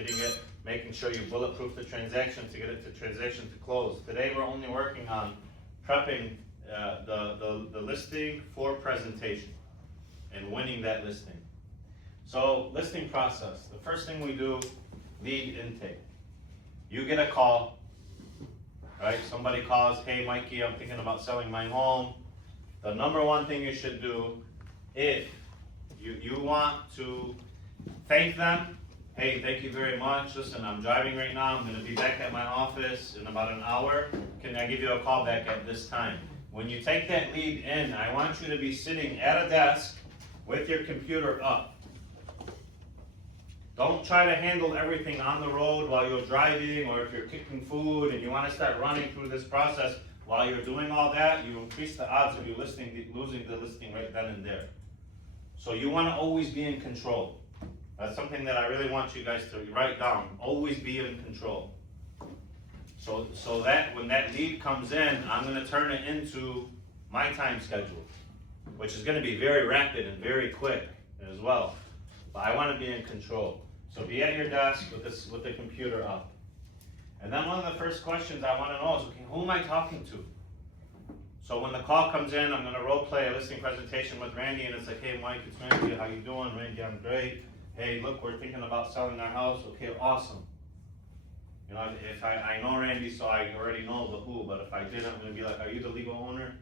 getting it, making sure you bulletproof the transaction to get it to transaction to close. Today we're only working on prepping the listing for presentation and winning that listing. So listing process, the first thing we do, lead intake. You get a call, right? Somebody calls, hey Mikey, I'm thinking about selling my home. The number one thing you should do, if you want to thank them, hey, thank you very much. Listen, I'm driving right now. I'm gonna be back at my office in about an hour. Can I give you a call back at this time? When you take that lead in, I want you to be sitting at a desk with your computer up. Don't try to handle everything on the road while you're driving, or if you're cooking food and you want to start running through this process. While you're doing all that, you increase the odds of you losing the listing right then and there. So you want to always be in control. That's something that I really want you guys to write down. Always be in control. So that when that lead comes in, I'm going to turn it into my time schedule, which is going to be very rapid and very quick as well. But I want to be in control. So be at your desk with the computer up. And then one of the first questions I want to know is, okay, who am I talking to? So when the call comes in, I'm going to role play a listing presentation with Randy, and it's like, hey Mike, it's Randy, how you doing? Randy, I'm great. Hey, look, we're thinking about selling our house. Okay, awesome. You know, if I know Randy, so I already know the who, but if I didn't, I'm going to be like, are you the legal owner?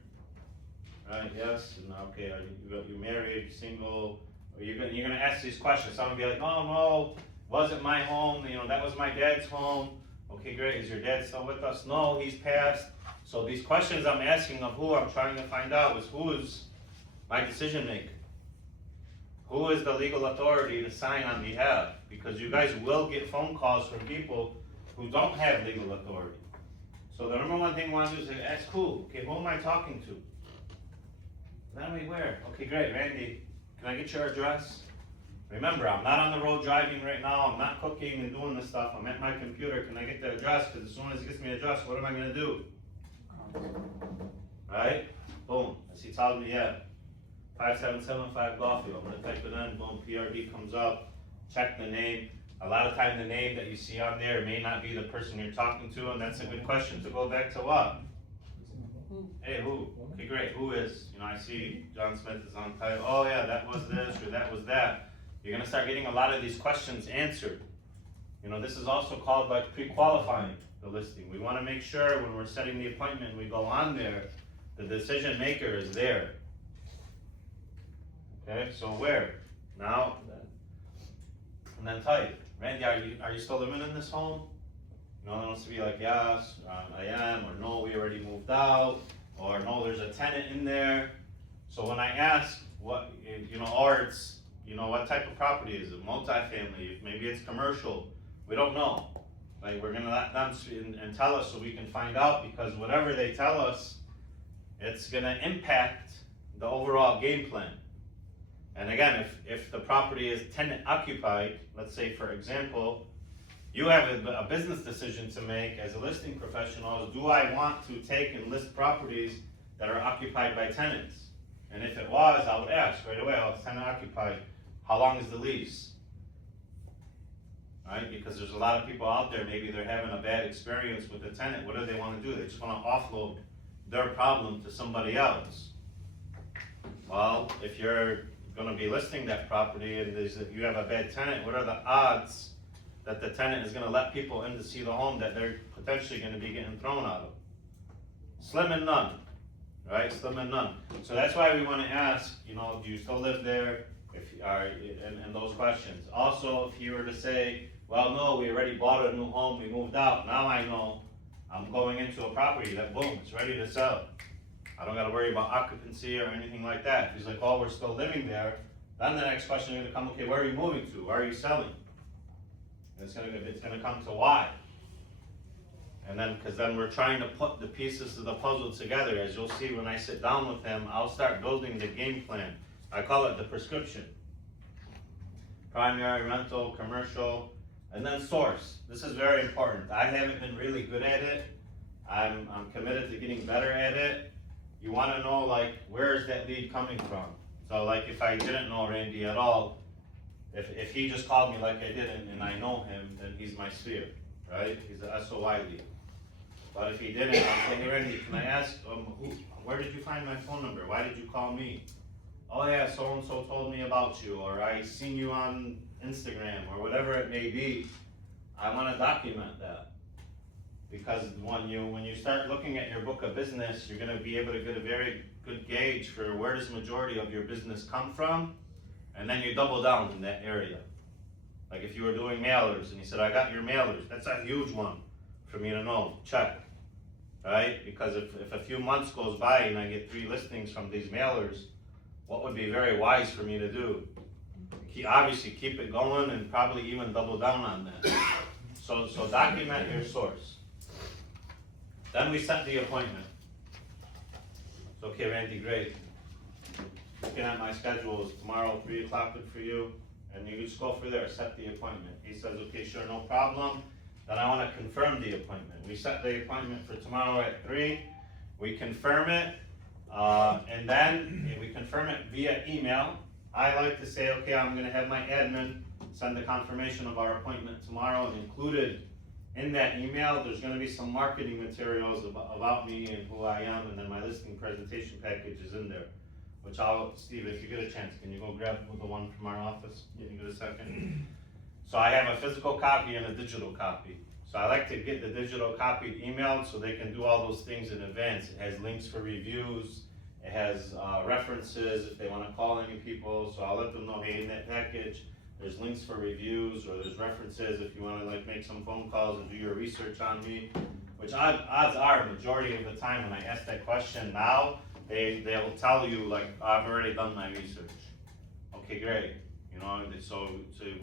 Right, yes, and okay, are you married, single? You're going to ask these questions. Someone will be like, oh no, wasn't my home, you know, that was my dad's home. Okay, great, is your dad still with us? No, he's passed. So these questions I'm asking of who I'm trying to find out is who is my decision maker? Who is the legal authority to sign on behalf? Because you guys will get phone calls from people who don't have legal authority. So the number one thing I want to do is ask who? Okay, who am I talking to? Then we where? Okay, great, Randy. Can I get your address? Remember, I'm not on the road driving right now. I'm not cooking and doing this stuff. I'm at my computer. Can I get the address? Because as soon as he gets me the address, what am I going to do? Right? Boom. As he tells me, yeah. 5775 Garfield. I'm going to type it in. Boom. PRD comes up. Check the name. A lot of time the name that you see on there may not be the person you're talking to, and that's a good question to go back to what? Hey, who? Okay, great. Who is? You know, I see John Smith is on title. Oh yeah, that was this or that was that. You're gonna start getting a lot of these questions answered. You know, this is also called like pre-qualifying the listing. We want to make sure when we're setting the appointment, we go on there, the decision maker is there. Okay, so where? Now, and then type. Randy, are you still living in this home? You know, it wants to be like, yes, I am, or no, we already moved out, or no, there's a tenant in there. So when I ask what, you know, or it's, you know, what type of property is it? Multifamily, maybe it's commercial. We don't know. Like, we're gonna let them and tell us so we can find out, because whatever they tell us, it's gonna impact the overall game plan. And again, if the property is tenant occupied, let's say for example, you have a business decision to make as a listing professional. Do I want to take and list properties that are occupied by tenants? And if it was, I would ask right away, oh, it's tenant occupied. How long is the lease? Right? Because there's a lot of people out there, maybe they're having a bad experience with the tenant. What do they want to do? They just want to offload their problem to somebody else. Well, if you're going to be listing that property and you have a bad tenant, what are the odds that the tenant is going to let people in to see the home that they're potentially going to be getting thrown out of? Slim and none, right? Slim and none. So that's why we want to ask, you know, do you still live there? If you are, and those questions. Also, if you were to say, well, no, we already bought a new home, we moved out. Now I know I'm going into a property that, boom, it's ready to sell. I don't got to worry about occupancy or anything like that. If he's like, oh, we're still living there, then the next question is going to come, okay, where are you moving to? Where are you selling? It's going to come to why. And then, because then we're trying to put the pieces of the puzzle together. As you'll see when I sit down with him, I'll start building the game plan. I call it the prescription. Primary, rental, commercial, and then source. This is very important. I haven't been really good at it. I'm committed to getting better at it. You want to know, like, where is that lead coming from? So like if I didn't know Randy at all, If he just called me like I did and I know him, then he's my sphere, right? He's a SOI lead. But if he didn't, I'll say, hey Randy, can I ask, where did you find my phone number? Why did you call me? Oh yeah, so-and-so told me about you, or I seen you on Instagram, or whatever it may be. I wanna document that. Because when you start looking at your book of business, you're gonna be able to get a very good gauge for where does majority of your business come from, and then you double down in that area. Like if you were doing mailers, and you said, I got your mailers, that's a huge one for me to know, check. Right? Because if a few months goes by and I get 3 listings from these mailers, what would be very wise for me to do? Obviously keep it going and probably even double down on that. So document your source. Then we set the appointment. So, okay, Randy, great. Looking at my schedule, is tomorrow 3 o'clock good for you? And you just go for there, set the appointment. He says, okay, sure, no problem. Then I want to confirm the appointment. We set the appointment for tomorrow at 3. We confirm it, and then we confirm it via email. I like to say, okay, I'm going to have my admin send the confirmation of our appointment tomorrow, and included in that email, there's going to be some marketing materials about me and who I am, and then my listing presentation package is in there. Which Steve, if you get a chance, can you go grab the one from our office? Can you get a second? So I have a physical copy and a digital copy. So I like to get the digital copy emailed so they can do all those things in advance. It has links for reviews, it has references if they want to call any people. So I'll let them know, hey, in that package, there's links for reviews, or there's references if you want to like make some phone calls and do your research on me. Which odds are, majority of the time when I ask that question now, they'll tell you like, I've already done my research. Okay, great. You know, so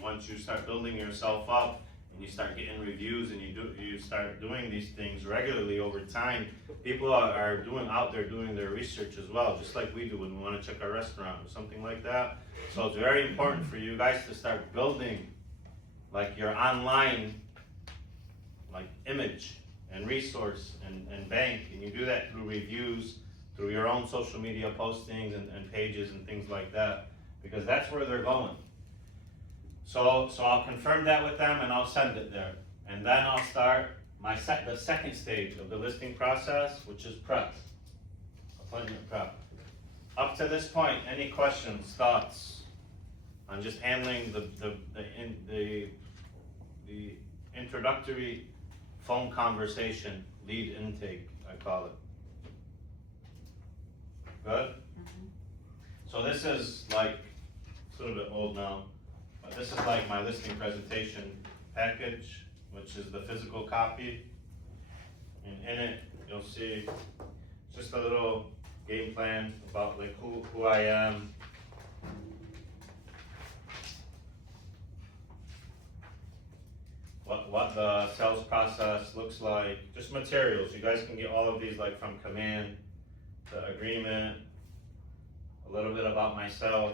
once you start building yourself up and you start getting reviews and you start doing these things regularly over time, people are out there doing their research as well, just like we do when we want to check our restaurant or something like that. So it's very important for you guys to start building like your online like image and resource and bank, and you do that through reviews, through your own social media postings and pages and things like that, because that's where they're going. So I'll confirm that with them and I'll send it there. And then I'll start the second stage of the listing process, which is prep, appointment prep. Up to this point, any questions, thoughts on just handling the introductory phone conversation, lead intake, I call it. Good? So this is like, it's a little bit old now, but this is like my listing presentation package, which is the physical copy. And in it, you'll see just a little game plan about like who I am. What the sales process looks like, just materials. You guys can get all of these like from Command, the agreement, a little bit about myself,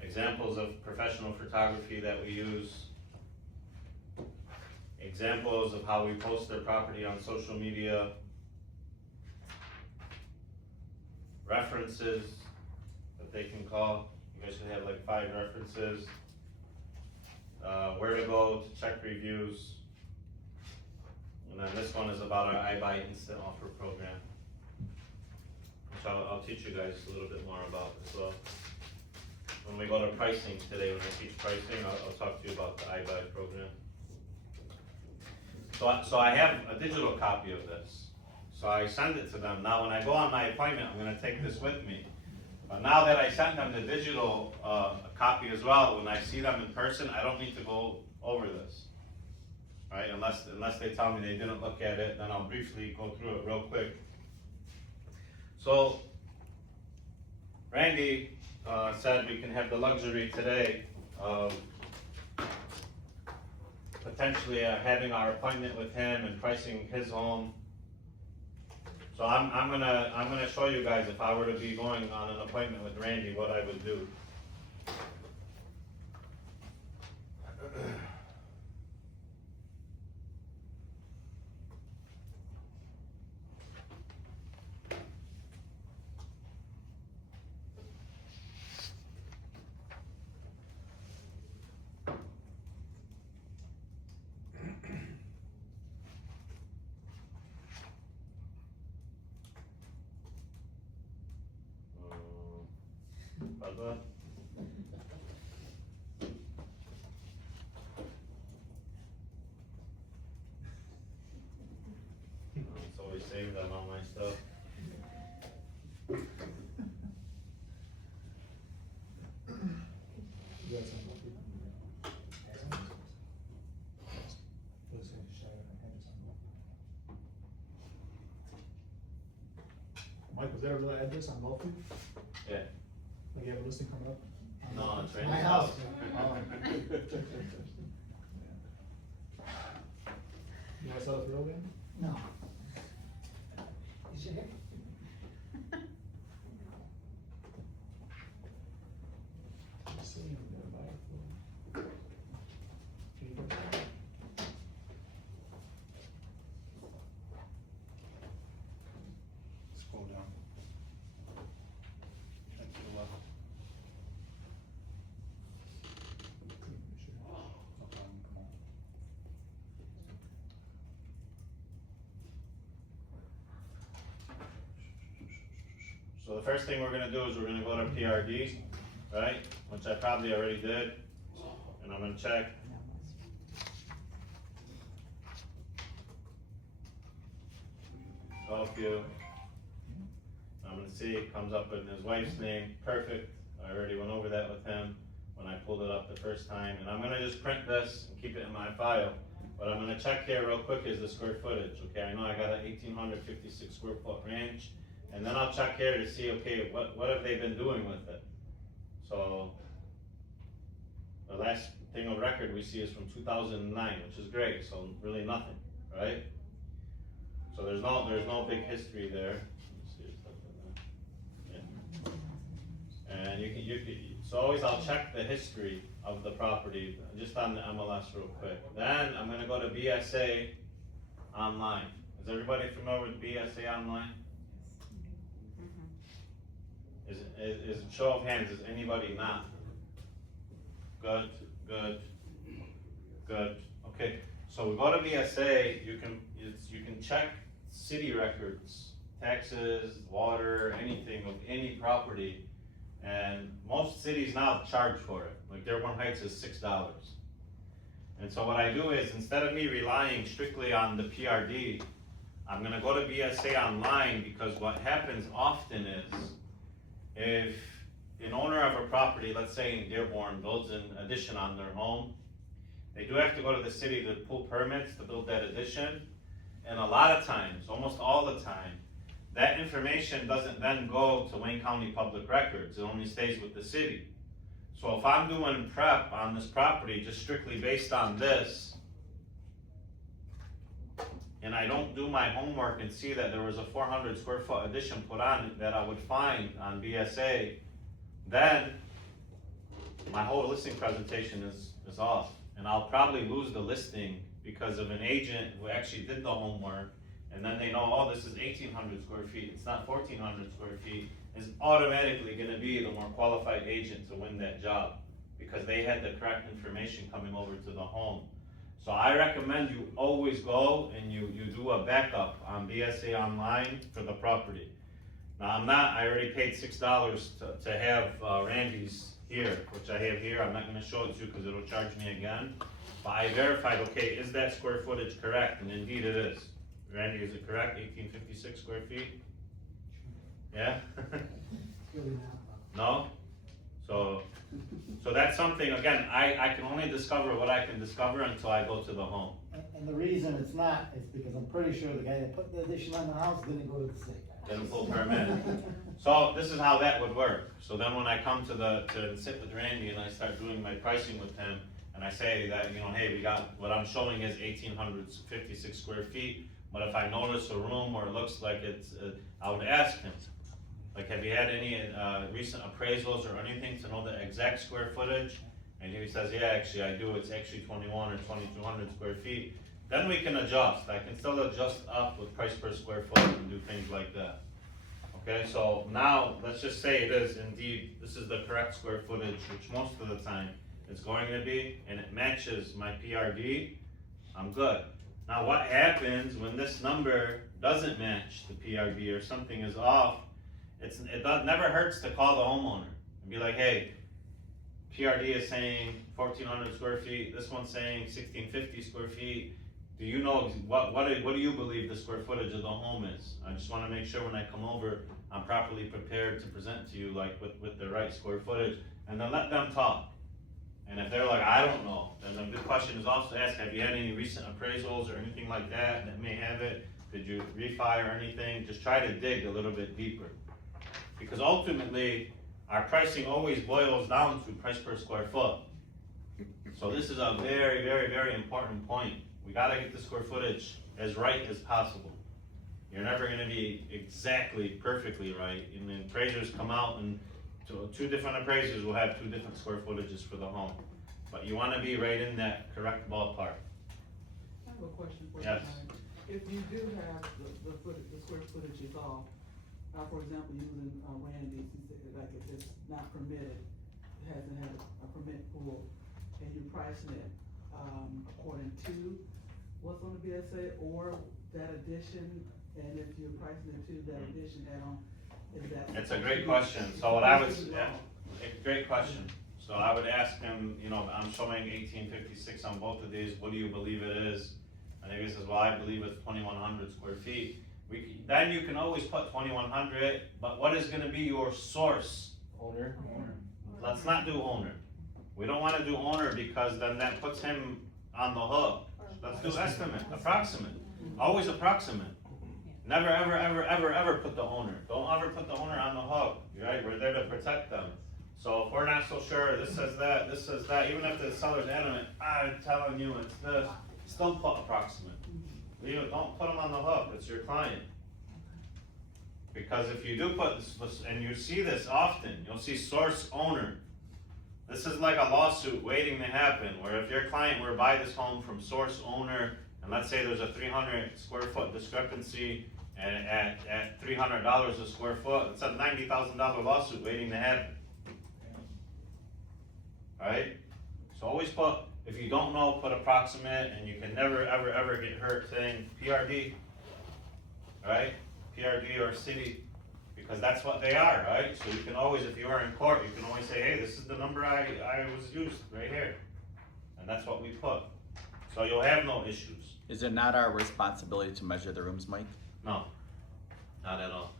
examples of professional photography that we use, examples of how we post their property on social media, references that they can call. You guys should have like 5 references. Where to go to check reviews. And then this one is about our iBuy Instant Offer program, which I'll teach you guys a little bit more about as well. When we go to pricing today, when I teach pricing, I'll talk to you about the iBuy program. So I have a digital copy of this. So I send it to them. Now when I go on my appointment, I'm gonna take this with me. But now that I sent them the digital copy as well, when I see them in person, I don't need to go over this, right? Unless they tell me they didn't look at it, then I'll briefly go through it real quick. So Randy said we can have the luxury today of potentially having our appointment with him and pricing his home. So I'm gonna show you guys, if I were to be going on an appointment with Randy, what I would do. bud? It's always saved on all my stuff. You got something? Mike, was there a real address on Gulfview? Yeah. Like you have a listing coming up? No, it's right My in the house. house. Oh. You wanna sell it for real then? No. You should hear. Just see, I'm gonna buy it for- Can you put that? Scroll down. And to the left. No problem, come on. So the first thing we're gonna do is we're gonna go to PRD, right? Which I probably already did. And I'm gonna check. Gulfview. I'm gonna see, it comes up with his wife's name, perfect. I already went over that with him when I pulled it up the first time. And I'm gonna just print this and keep it in my file. But I'm gonna check here real quick is the square footage, okay? I know I got a 1,856 square foot ranch. And then I'll check here to see, okay, what have they been doing with it? So, the last thing on record we see is from 2009, which is great, so really nothing, right? So there's no big history there. Let me see stuff like that. Yeah. And you can, so always I'll check the history of the property, just on the MLS real quick. Then I'm gonna go to BSA online. Is everybody familiar with BSA online? Is show of hands, is anybody not? Good, good, good. Okay, so we go to BSA, you can check city records, taxes, water, anything of any property. And most cities now charge for it. Like Dearborn Heights is $6. And so what I do is, instead of me relying strictly on the PRD, I'm gonna go to BSA online, because what happens often is, if an owner of a property, let's say in Dearborn, builds an addition on their home, they do have to go to the city to pull permits to build that addition. And a lot of times, almost all the time, that information doesn't then go to Wayne County Public Records, it only stays with the city. So if I'm doing prep on this property just strictly based on this, and I don't do my homework and see that there was a 400 square foot addition put on it that I would find on BSA, then my whole listing presentation is off. And I'll probably lose the listing because of an agent who actually did the homework, and then they know, oh, this is 1,800 square feet, it's not 1,400 square feet, is automatically gonna be the more qualified agent to win that job, because they had the correct information coming over to the home. So I recommend you always go and you do a backup on BSA online for the property. Now I already paid $6 to have Randy's here, which I have here. I'm not gonna show it to you because it'll charge me again. But I verified, okay, is that square footage correct? And indeed it is. Randy, is it correct, 1,856 square feet? Yeah? No? So that's something, again, I can only discover what I can discover until I go to the home. And the reason it's not is because I'm pretty sure the guy that put the addition on the house didn't go to the city. Didn't pull permit. So this is how that would work. So then when I come to sit with Randy and I start doing my pricing with him, and I say that, hey, we got, what I'm showing is 1,856 square feet, but if I notice a room where it looks like it's, I would ask him, like, have you had any recent appraisals or anything to know the exact square footage? And he says, yeah, actually I do, it's actually 21 or 2,200 square feet. Then we can adjust. I can still adjust up with price per square foot and do things like that. Okay, so now let's just say it is indeed, this is the correct square footage, which most of the time it's going to be, and it matches my PRD, I'm good. Now what happens when this number doesn't match the PRD or something is off? It never hurts to call the homeowner. and be like, hey, PRD is saying 1,400 square feet, this one's saying 1,650 square feet. Do you know, what do you believe the square footage of the home is? I just wanna make sure when I come over, I'm properly prepared to present to you like with the right square footage, and then let them talk. And if they're like, I don't know, then the good question is also ask, have you had any recent appraisals or anything like that that may have it? Did you refi or anything? Just try to dig a little bit deeper. Because ultimately, our pricing always boils down to price per square foot. So this is a very, very, very important point. We gotta get the square footage as right as possible. You're never gonna be exactly, perfectly right, and then appraisers come out and two different appraisers will have 2 different square footages for the home. But you wanna be right in that correct ballpark. I have a question for you. Yes. If you do have the square footage is off, for example, using, Randy's, he said, like, if it's not permitted, it hasn't had a permit pulled, and you're pricing it, according to what's on the BSA or that addition, and if you're pricing it to that addition add-on, is that? It's a great question, so what I would, great question. So I would ask him, you know, I'm showing 1856 on both of these, what do you believe it is? And he says, well, I believe it's 2,100 square feet. Then you can always put 2,100, but what is gonna be your source? Owner. Let's not do owner. We don't wanna do owner because then that puts him on the hook. Let's do estimate, approximate, always approximate. Never, ever, ever, ever, ever put the owner. Don't ever put the owner on the hook, right? We're there to protect them. So if we're not so sure, this says that, even if the seller's adamant, I'm telling you it's this, still put approximate. Don't put them on the hook, it's your client. Because if you do put this, and you see this often, you'll see source owner. This is like a lawsuit waiting to happen, where if your client were to buy this home from source owner, and let's say there's a 300 square foot discrepancy, and at $300 a square foot, it's a $90,000 lawsuit waiting to happen. Right? So always put, if you don't know, put approximate, and you can never, ever, ever get hurt saying PRD, right? PRD or city, because that's what they are, right? So you can always, if you are in court, you can always say, hey, this is the number I was used, right here. And that's what we put. So you'll have no issues. Is it not our responsibility to measure the rooms, Mike? No, not at all.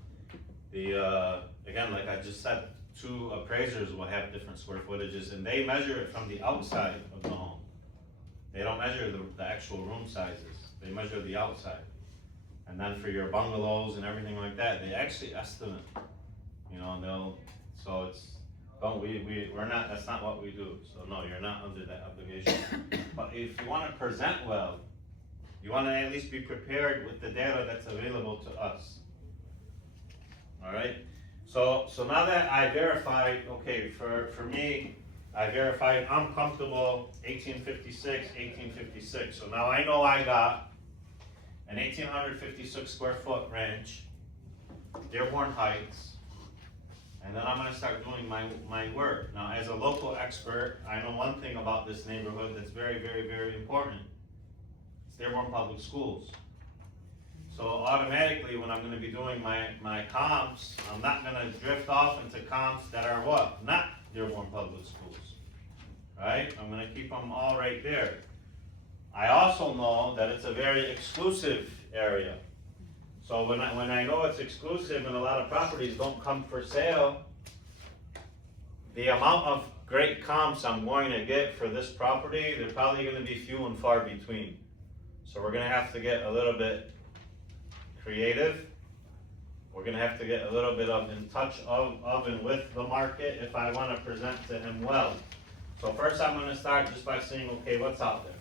The, again, like I just said, 2 appraisers will have different square footages, and they measure it from the outside of the home. They don't measure the actual room sizes, they measure the outside. And then for your bungalows and everything like that, they actually estimate, you know, so it's, we're not, that's not what we do. So no, you're not under that obligation. But if you wanna present well, you wanna at least be prepared with the data that's available to us. All right? So now that I verified, okay, for me, I verified I'm comfortable 1856. So now I know I got an 1,856 square foot ranch, Dearborn Heights, and then I'm gonna start doing my work. Now as a local expert, I know one thing about this neighborhood that's very, very, very important. It's Dearborn Public Schools. So automatically, when I'm gonna be doing my comps, I'm not gonna drift off into comps that are what? Not Dearborn Public Schools, right? I'm gonna keep them all right there. I also know that it's a very exclusive area. So when I know it's exclusive and a lot of properties don't come for sale, the amount of great comps I'm going to get for this property, they're probably gonna be few and far between. So we're gonna have to get a little bit creative. We're gonna have to get a little bit of in touch of and with the market if I wanna present to him well. So first I'm gonna start just by saying, okay, what's out there?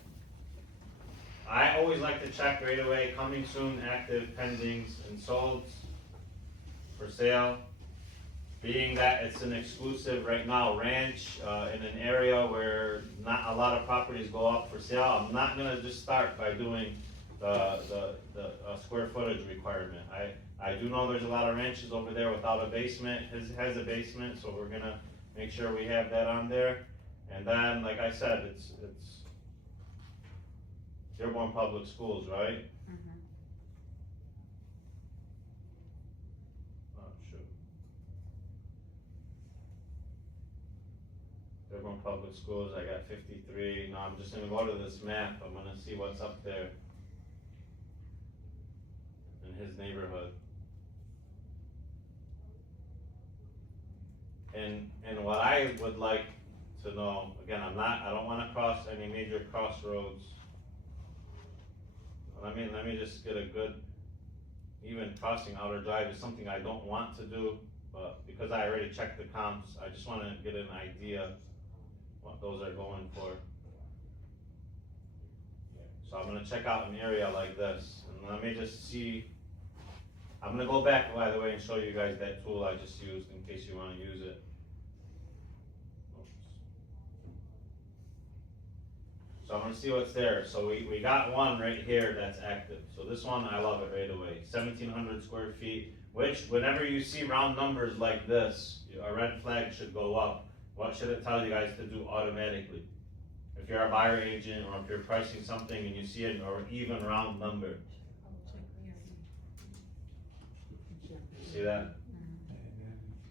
I always like to check right away, coming soon, active, pendings, and solds for sale. Being that it's an exclusive right now ranch in an area where not a lot of properties go up for sale, I'm not gonna just start by doing the square footage requirement. I do know there's a lot of ranches over there without a basement. His has a basement, so we're gonna make sure we have that on there. And then, like I said, it's Dearborn Public Schools, right? Oh, shoot. Public Schools, I got 53. No, I'm just gonna go to this map, I'm gonna see what's up there in his neighborhood. And what I would like to know, again, I don't wanna cross any major crossroads. Let me just get a good, even crossing Outer Drive is something I don't want to do, but because I already checked the comps, I just wanna get an idea what those are going for. So I'm gonna check out an area like this, and let me just see. I'm gonna go back, by the way, and show you guys that tool I just used in case you wanna use it. Oops. So I'm gonna see what's there. So we got one right here that's active. So this one, I love it right away. 1,700 square feet, which whenever you see round numbers like this, a red flag should go up. What should it tell you guys to do automatically? If you're a buyer agent or if you're pricing something and you see an or even round number, see that?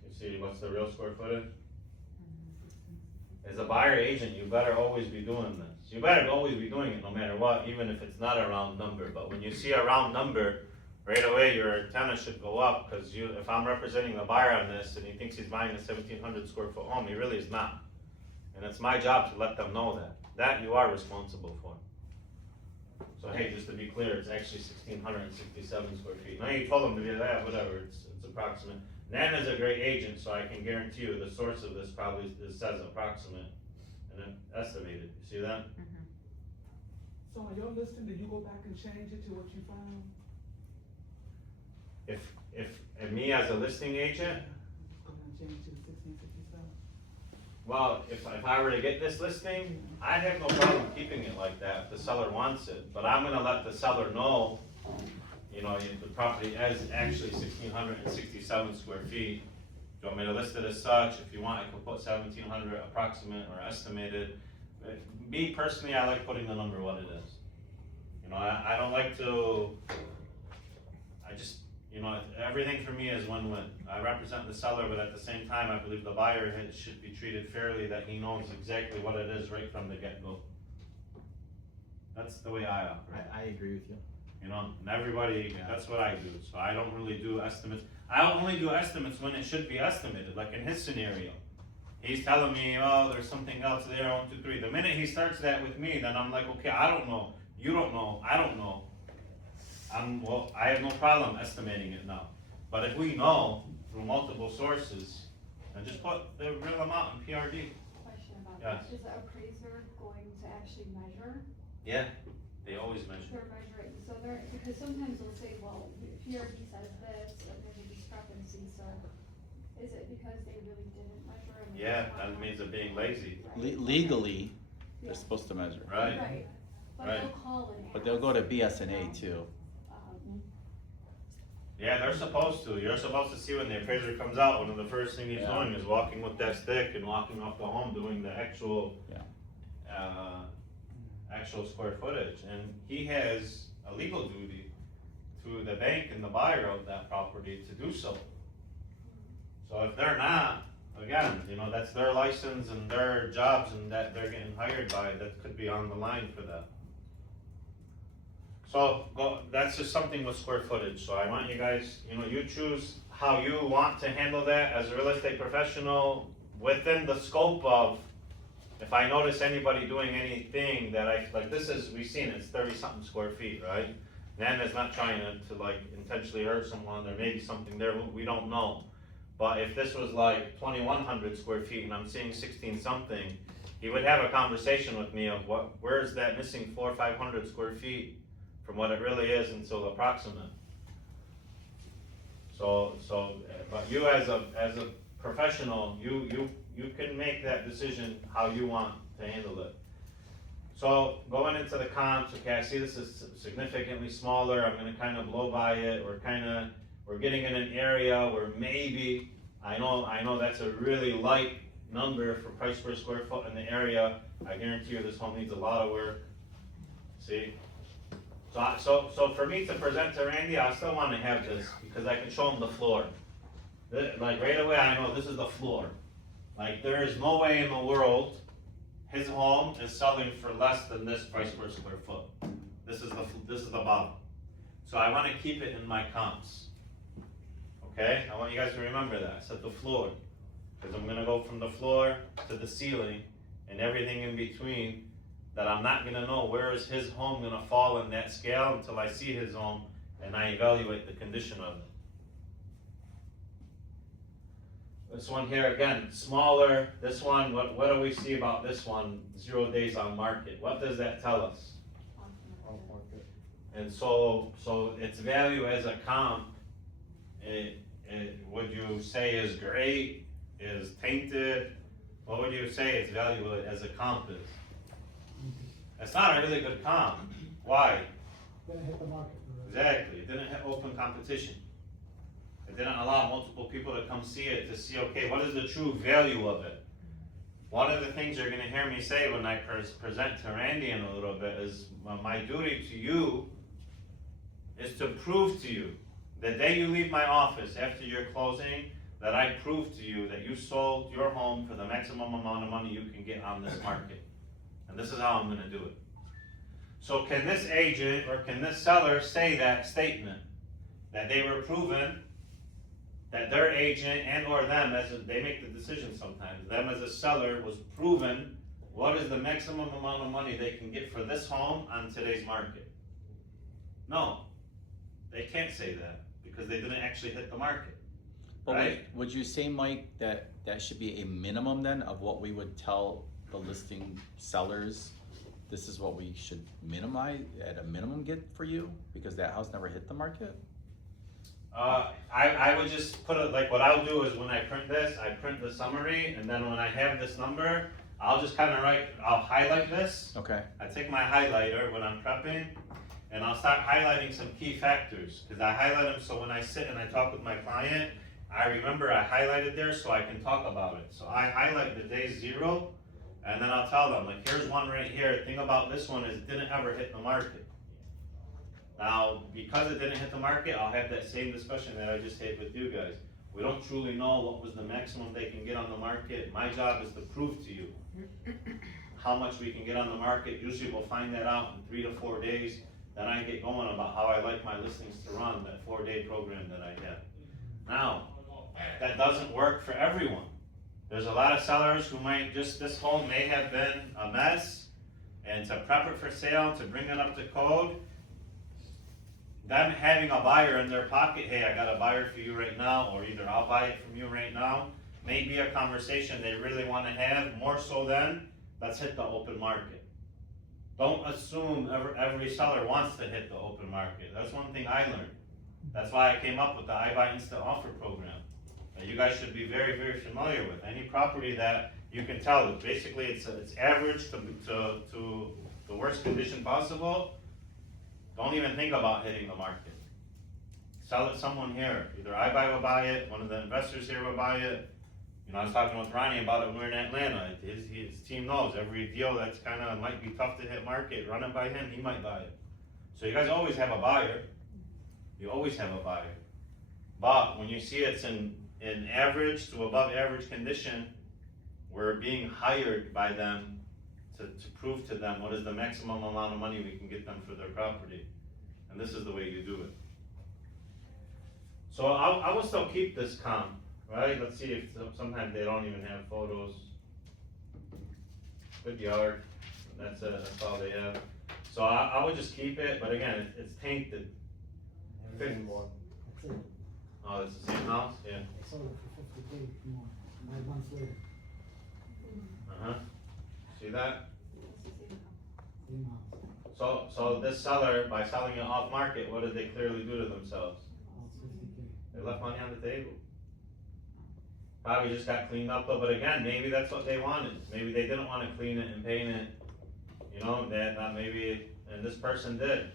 You see what's the real square footage? As a buyer agent, you better always be doing this. You better always be doing it no matter what, even if it's not a round number. But when you see a round number, right away your antenna should go up, because if I'm representing the buyer on this and he thinks he's buying a 1,700 square foot home, he really is not. And it's my job to let them know that you are responsible for. So hey, just to be clear, it's actually 1,667 square feet. Now you told them to be that, whatever, it's approximate. Nan is a great agent, so I can guarantee you the source of this probably says approximate and then estimated. You see that? So on your listing, did you go back and change it to what you found? If me as a listing agent, Go ahead and change it to 1657. well, if I were to get this listing, I'd have no problem keeping it like that if the seller wants it. But I'm gonna let the seller know, you know, the property is actually 1,667 square feet. Do you want me to list it as such? If you want, I could put 1,700 approximate or estimated. Me personally, I like putting the number what it is. You know, I don't like to, you know, everything for me is win-win. I represent the seller, but at the same time, I believe the buyer should be treated fairly, that he knows exactly what it is right from the get-go. That's the way I operate. I agree with you. You know, and everybody, Yeah. that's what I do, so I don't really do estimates. I only do estimates when it should be estimated, like in his scenario. He's telling me, oh, there's something else there, 1, 2, 3. The minute he starts that with me, then I'm like, okay, I don't know, you don't know, I don't know. Well, I have no problem estimating it now. But if we know through multiple sources, then just put the real amount in PRD. Question about Yes. that, is the appraiser going to actually measure? Yeah, they always measure. They're measuring, so they're, because sometimes they'll say, well, PRD says this, and there's a discrepancy, so is it because they really didn't measure? and they Yeah, just that want- means they're being lazy, Right. Legally, Yeah. they're supposed to measure. right? Right, but Right. they'll call and ask. But they'll go to BSNA too. Yeah, they're supposed to. You're supposed to see when the appraiser comes out, one of the first thing he's Yeah. doing is walking with that stick and walking off the home, doing the actual, Yeah. actual square footage. And he has a legal duty to the bank and the buyer of that property to do so. So if they're not, again, you know, that's their license and their jobs and that they're getting hired by, that could be on the line for that. So, that's just something with square footage, so I want you guys, you know, you choose how you want to handle that as a real estate professional within the scope of, if I notice anybody doing anything that like this is, we've seen it's 30-something square feet, right? Nan is not trying to like intentionally hurt someone, there may be something there, we don't know. But if this was like 2,100 square feet and I'm seeing 16-something, he would have a conversation with me of where's that missing 400 or 500 square feet from what it really is until approximate. So, but you as a professional, you can make that decision how you want to handle it. So going into the comps, okay, I see this is significantly smaller, I'm gonna kind of blow by it, we're getting in an area where maybe, I know that's a really light number for price per square foot in the area, I guarantee you this home needs a lot of work, see? So for me to present to Randy, I still wanna have this, because I can show him the floor. Like right away, I know this is the floor. Like there is no way in the world his home is selling for less than this price per square foot. This is the bottom. So I wanna keep it in my comps. Okay, I want you guys to remember that, I said the floor. Cause I'm gonna go from the floor to the ceiling and everything in between, that I'm not gonna know where is his home gonna fall in that scale until I see his home and I evaluate the condition of it. This one here, again, smaller, this one, what do we see about this one, 0 days on market? What does that tell us? Off market. And so its value as a comp, would you say is great, is tainted? What would you say its value as a comp is? It's not a really good comp. Why? Gonna hit the market. Exactly, it didn't have open competition. It didn't allow multiple people to come see it, to see, okay, what is the true value of it? One of the things you're gonna hear me say when I present to Randy in a little bit is, my duty to you is to prove to you, the day you leave my office after your closing, that I prove to you that you sold your home for the maximum amount of money you can get on this market. And this is how I'm gonna do it. So can this agent or can this seller say that statement? That they were proven, that their agent and or them, they make the decision sometimes, them as a seller was proven what is the maximum amount of money they can get for this home on today's market? No, they can't say that because they didn't actually hit the market. But Right. would you say, Mike, that that should be a minimum then of what we would tell the listing sellers? This is what we should minimize, at a minimum get for you, because that house never hit the market? I would just put it, like what I'll do is when I print this, I print the summary, and then when I have this number, I'll just kinda I'll highlight this. Okay, I take my highlighter when I'm prepping, and I'll start highlighting some key factors, cause I highlight them so when I sit and I talk with my client, I remember I highlighted there so I can talk about it. So I highlight the day 0, and then I'll tell them, like, here's one right here, the thing about this one is it didn't ever hit the market. Now, because it didn't hit the market, I'll have that same discussion that I just had with you guys. We don't truly know what was the maximum they can get on the market. My job is to prove to you how much we can get on the market. Usually we'll find that out in 3 to 4 days. Then I get going about how I like my listings to run, that 4-day program that I have. Now, that doesn't work for everyone. There's a lot of sellers who might this home may have been a mess, and to prep it for sale, to bring it up to code, them having a buyer in their pocket, hey, I got a buyer for you right now, or either I'll buy it from you right now, may be a conversation they really wanna have, more so than, let's hit the open market. Don't assume every seller wants to hit the open market. That's one thing I learned. That's why I came up with the I Buy Instant Offer program. That you guys should be very, very familiar with. Any property that you can tell that basically it's average to the worst condition possible, don't even think about hitting the market. Sell it to someone here. Either I Buy will buy it, one of the investors here will buy it. You know, I was talking with Ronnie about it when we were in Atlanta. His team knows every deal that's kinda might be tough to hit market, run it by him, he might buy it. So you guys always have a buyer. You always have a buyer. But when you see it's in average to above average condition, we're being hired by them to prove to them what is the maximum amount of money we can get them for their property. And this is the way you do it. So I will still keep this comp, right? Let's see if sometimes they don't even have photos. Good yard, that's it, that's all they have. So I would just keep it, but again, it's tainted. That's it. Oh, it's the same house? Yeah. They sold it for 50K more, 9 months later, Uh-huh. See that? same house, So this seller, by selling it off market, what did they clearly do to themselves? all 50K. They left money on the table. Probably just got cleaned up, but again, maybe that's what they wanted. Maybe they didn't wanna clean it and paint it, you know, that maybe, and this person did.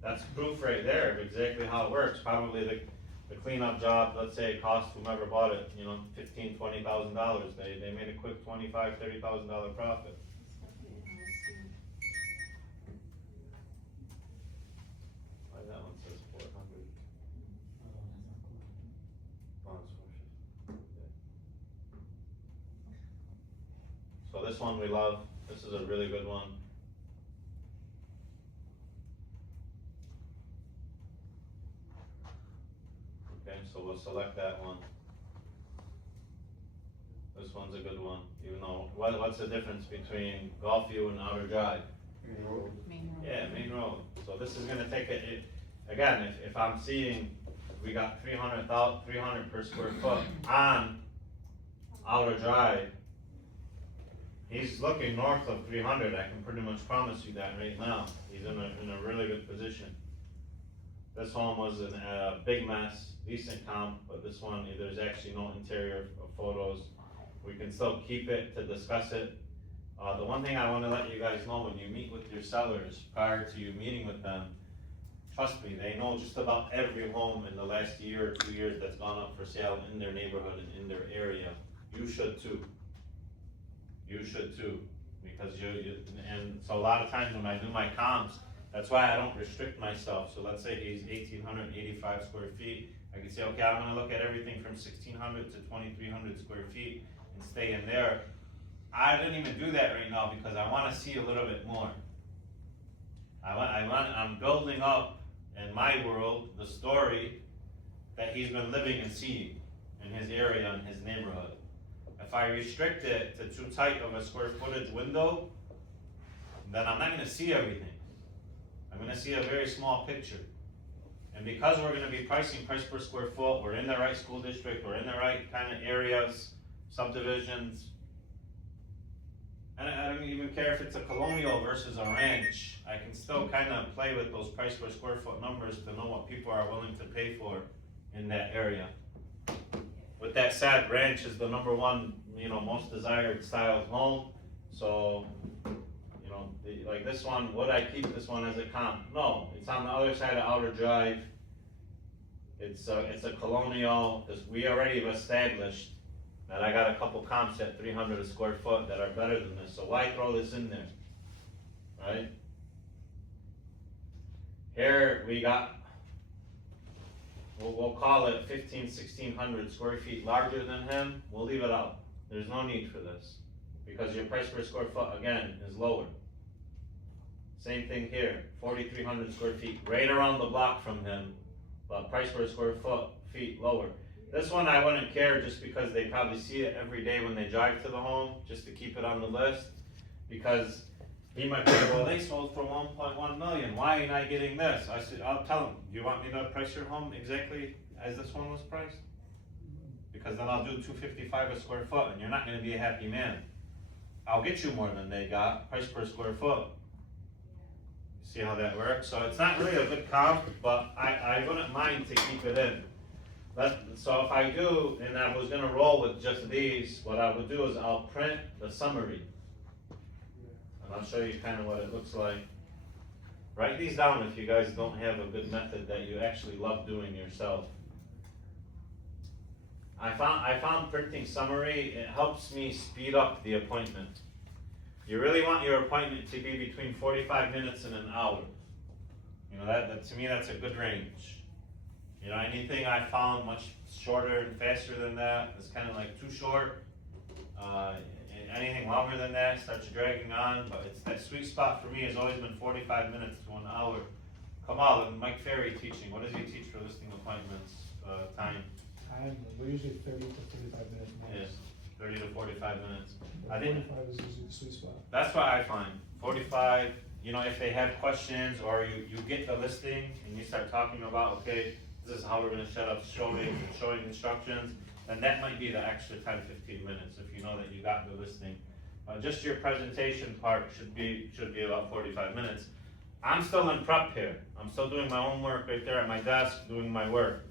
That's proof right there of exactly how it works. Probably the cleanup job, let's say it cost whomever bought it, you know, $15,000, $20,000. They made a quick $25,000, $30,000 profit. Why that one says 400? Oh, it's 450. Okay. So this one we love. This is a really good one. Okay, so we'll select that one. This one's a good one, even though, what's the difference between Gulfview and Outer Drive? Yeah, main road. So this is gonna take again, if I'm seeing, we got 300 per square foot on Outer Drive. He's looking north of 300, I can pretty much promise you that right now. He's in a really good position. This home was a big mess, decent comp, but this one, there's actually no interior photos. We can still keep it to discuss it. The one thing I wanna let you guys know, when you meet with your sellers, prior to you meeting with them, trust me, they know just about every home in the last year or 2 years that's gone up for sale in their neighborhood and in their area. You should too. You should too, because and so a lot of times when I do my comps, that's why I don't restrict myself. So let's say he's 1,885 square feet, I can say, okay, I'm gonna look at everything from 1,600 to 2,300 square feet and stay in there. I didn't even do that right now because I wanna see a little bit more. I'm building up in my world the story that he's been living and seeing in his area and his neighborhood. If I restrict it to too tight of a square footage window, then I'm not gonna see everything. I'm gonna see a very small picture. And because we're gonna be pricing price per square foot, we're in the right school district, we're in the right kind of areas, subdivisions. And I don't even care if it's a colonial versus a ranch. I can still kind of play with those price per square foot numbers to know what people are willing to pay for in that area. With that said, ranch is the number one, most desired style of home. So, like this one, would I keep this one as a comp? No, it's on the other side of Outer Drive. It's a colonial, we already have established that I got a couple comps at 300 a square foot that are better than this, so why throw this in there, right? Here we got, we'll call it 1,600 square feet larger than him, we'll leave it out. There's no need for this, because your price per square foot, again, is lower. Same thing here, 4,300 square feet, right around the block from him, but price per square feet lower. This one I wouldn't care just because they probably see it every day when they drive to the home, just to keep it on the list. Because he might say, well, they sold for 1.1 million, why ain't I getting this? I said, I'll tell him, do you want me to price your home exactly as this one was priced? Because then I'll do 255 a square foot and you're not gonna be a happy man. I'll get you more than they got, price per square foot. See how that works? So it's not really a good comp, but I wouldn't mind to keep it in. So if I do, and I was gonna roll with just these, what I would do is I'll print the summary. And I'll show you kind of what it looks like. Write these down if you guys don't have a good method that you actually love doing yourself. I found printing summary, it helps me speed up the appointment. You really want your appointment to be between 45 minutes and an hour. That to me, that's a good range. Anything I found much shorter and faster than that is kind of like too short. Anything longer than that starts dragging on, but it's that sweet spot for me has always been 45 minutes to an hour. Kamal and Mike Ferry teaching, what does he teach for listing appointments, time? We're usually 30 to 45 minutes max. Yes, 30 to 45 minutes. But I think 45 is usually the sweet spot. that's what I find, 45, if they have questions or you get the listing and you start talking about, okay, this is how we're gonna set up showing instructions, then that might be the extra 10, 15 minutes if you know that you got the listing. Just your presentation part should be about 45 minutes. I'm still in prep here. I'm still doing my own work right there at my desk, doing my work.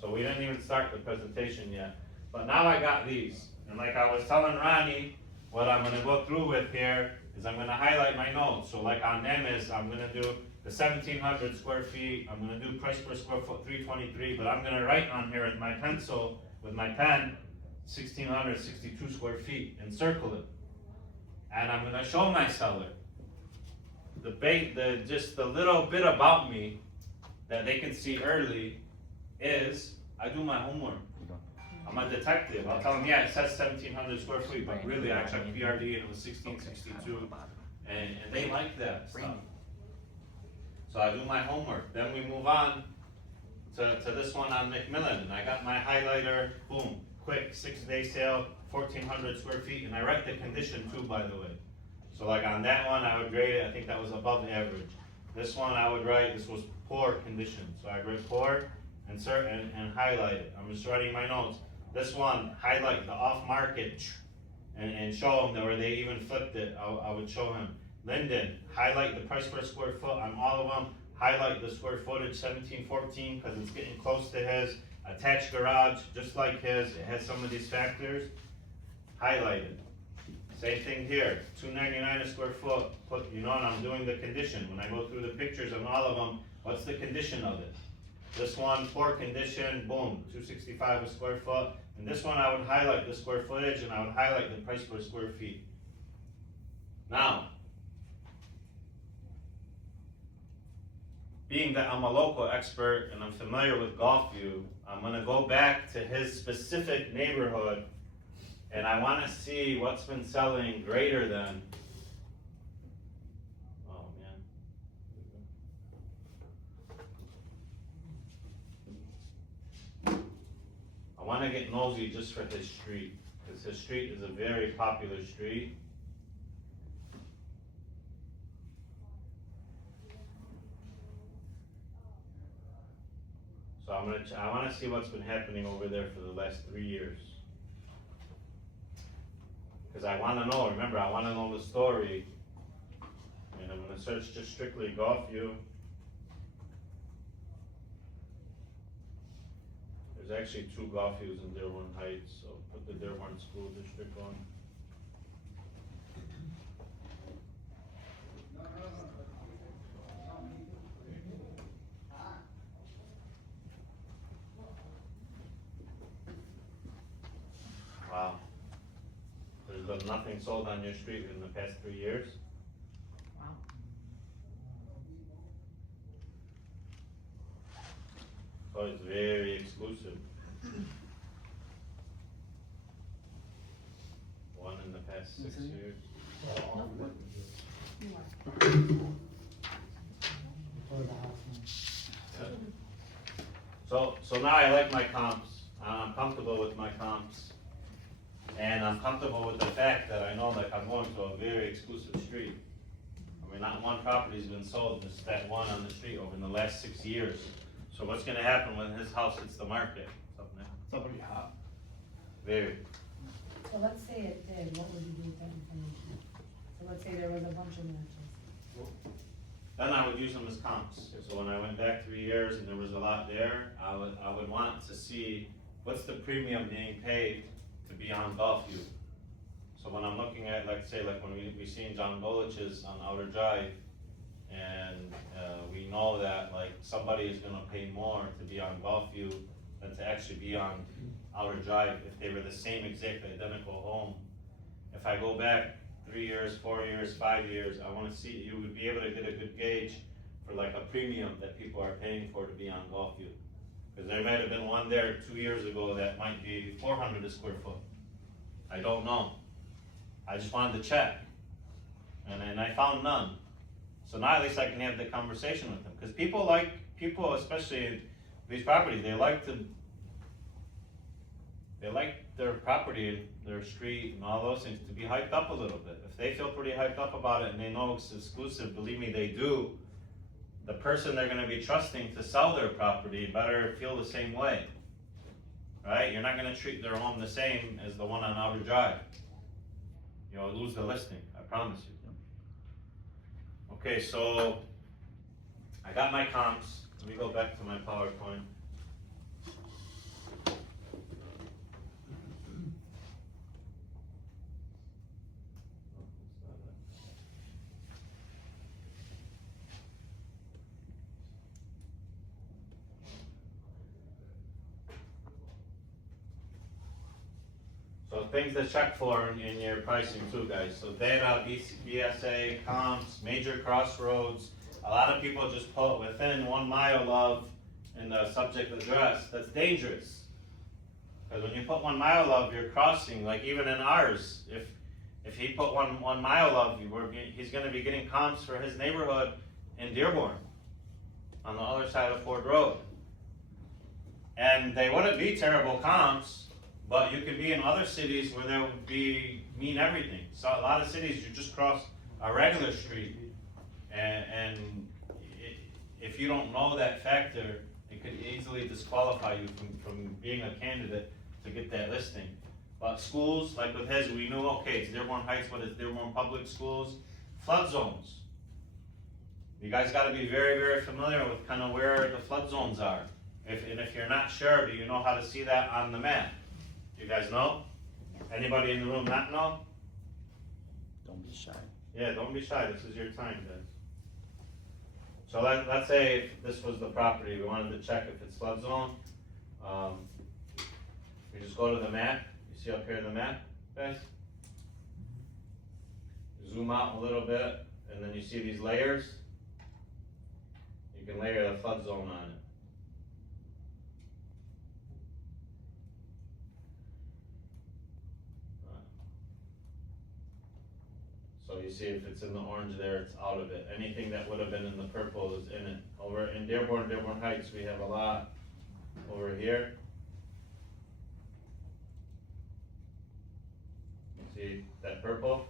So we didn't even start the presentation yet. But now I got these. And like I was telling Ronnie, what I'm gonna go through with here is I'm gonna highlight my notes. So like on them is, I'm gonna do the 1,700 square feet, I'm gonna do price per square foot 323, but I'm gonna write on here with my pencil, with my pen, 1,662 square feet and circle it. And I'm gonna show my seller just the little bit about me that they can see early is I do my homework. I'm a detective, I'll tell them, yeah, it says 1,700 square feet, but really I checked PRD and it was 1662, and they like that stuff. So I do my homework, then we move on to this one on McMillan, and I got my highlighter, boom, quick, 6-day sale, 1,400 square feet, and I write the condition too, by the way. So like on that one, I would grade it, I think that was above average. This one I would write, this was poor condition, so I write poor, insert and highlight it. I'm just writing my notes. This one, highlight the off market, and show them where they even flipped it, I would show him. Linden, highlight the price per square foot on all of them, highlight the square footage, 1714, because it's getting close to his. Attached garage, just like his, it has some of these factors, highlighted. Same thing here, $299 a square foot, put, you know, and I'm doing the condition, when I go through the pictures on all of them, what's the condition of it? This one, poor condition, boom, $265 a square foot, and this one I would highlight the square footage and I would highlight the price per square feet. Now, being that I'm a local expert and I'm familiar with Gulfview, I'm gonna go back to his specific neighborhood and I wanna see what's been selling greater than, oh man. I wanna get nosy just for his street, because his street is a very popular street. So I wanna see what's been happening over there for the last 3 years. Cause I wanna know, remember, I wanna know the story. And I'm gonna search just strictly Gulfview. There's actually 2 Gulfviews in Dearborn Heights, so put the Dearborn School District on. Wow. There's been nothing sold on your street in the past 3 years? Wow. So it's very exclusive. One in the past 6 years. Before the house now. So now I like my comps, I'm comfortable with my comps. And I'm comfortable with the fact that I know like I'm going to a very exclusive street. I mean, not one property's been sold, just that one on the street over in the last 6 years. So what's gonna happen when his house hits the market? Somebody hot. Very. So let's say it did, what would you do with that information? So let's say there was a bunch of matches. Then I would use them as comps. So when I went back 3 years and there was a lot there, I would want to see what's the premium being paid to be on Gulfview. So when I'm looking at, like say, like when we seen John Golich's on Outer Drive, and we know that like somebody is gonna pay more to be on Gulfview than to actually be on Outer Drive if they were the same exact identical home. If I go back 3 years, 4 years, 5 years, I wanna see, you would be able to get a good gauge for like a premium that people are paying for to be on Gulfview. Cause there might have been one there 2 years ago that might be 400 a square foot. I don't know. I just wanted to check. And then I found none. So now at least I can have the conversation with them. Cause people, especially these properties, they like their property, their street and all those things to be hyped up a little bit. If they feel pretty hyped up about it and they know it's exclusive, believe me, they do. The person they're gonna be trusting to sell their property better feel the same way. Right? You're not gonna treat their home the same as the one on Outer Drive. You'll lose the listing, I promise you. Okay, so I got my comps. Let me go back to my PowerPoint. So things to check for in your pricing too, guys. So data, BSA, comps, major crossroads. A lot of people just put within 1 mile of in the subject address. That's dangerous. Cause when you put 1 mile of, you're crossing, like even in ours, if he put one mile of, he's gonna be getting comps for his neighborhood in Dearborn, on the other side of Ford Road. And they wouldn't be terrible comps, but you could be in other cities where there would mean everything. So a lot of cities, you just cross a regular street, and if you don't know that factor, it could easily disqualify you from being a candidate to get that listing. But schools, like with his, we knew, okay, it's Dearborn Heights, but it's Dearborn Public Schools. Flood zones. You guys gotta be very, very familiar with kind of where the flood zones are. If you're not sure, do you know how to see that on the map? You guys know? Anybody in the room not know? Don't be shy. Yeah, don't be shy, this is your time, guys. So let's say if this was the property, we wanted to check if it's flood zone. We just go to the map, you see up here the map, guys? Zoom out a little bit, and then you see these layers. You can layer the flood zone on it. So you see if it's in the orange there, it's out of it. Anything that would have been in the purple is in it. Over in Dearborn Heights, we have a lot over here. See that purple?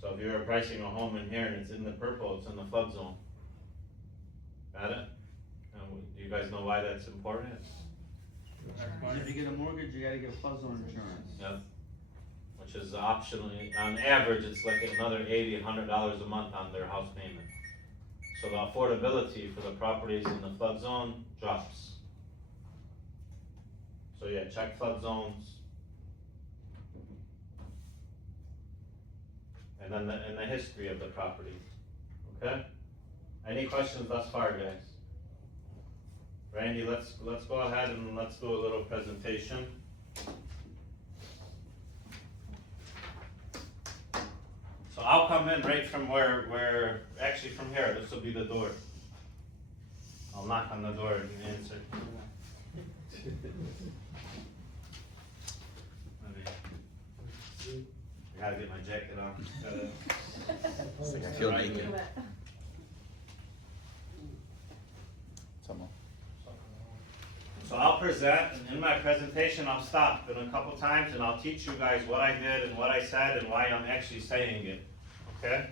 So if you were pricing a home in here and it's in the purple, it's in the flood zone. Got it? Do you guys know why that's important? If you get a mortgage, you gotta get flood zone insurance. Yep. Which is optionally, on average, it's like another $80, $100 a month on their house payment. So the affordability for the properties in the flood zone drops. So yeah, check flood zones. And then the history of the property, okay? Any questions thus far, guys? Randy, let's go ahead and let's do a little presentation. So I'll come in right from where actually from here, this will be the door. I'll knock on the door and answer. I gotta get my jacket on. It's like I feel naked. Someone. So I'll present, and in my presentation, I'll stop in a couple times and I'll teach you guys what I did and what I said and why I'm actually saying it, okay?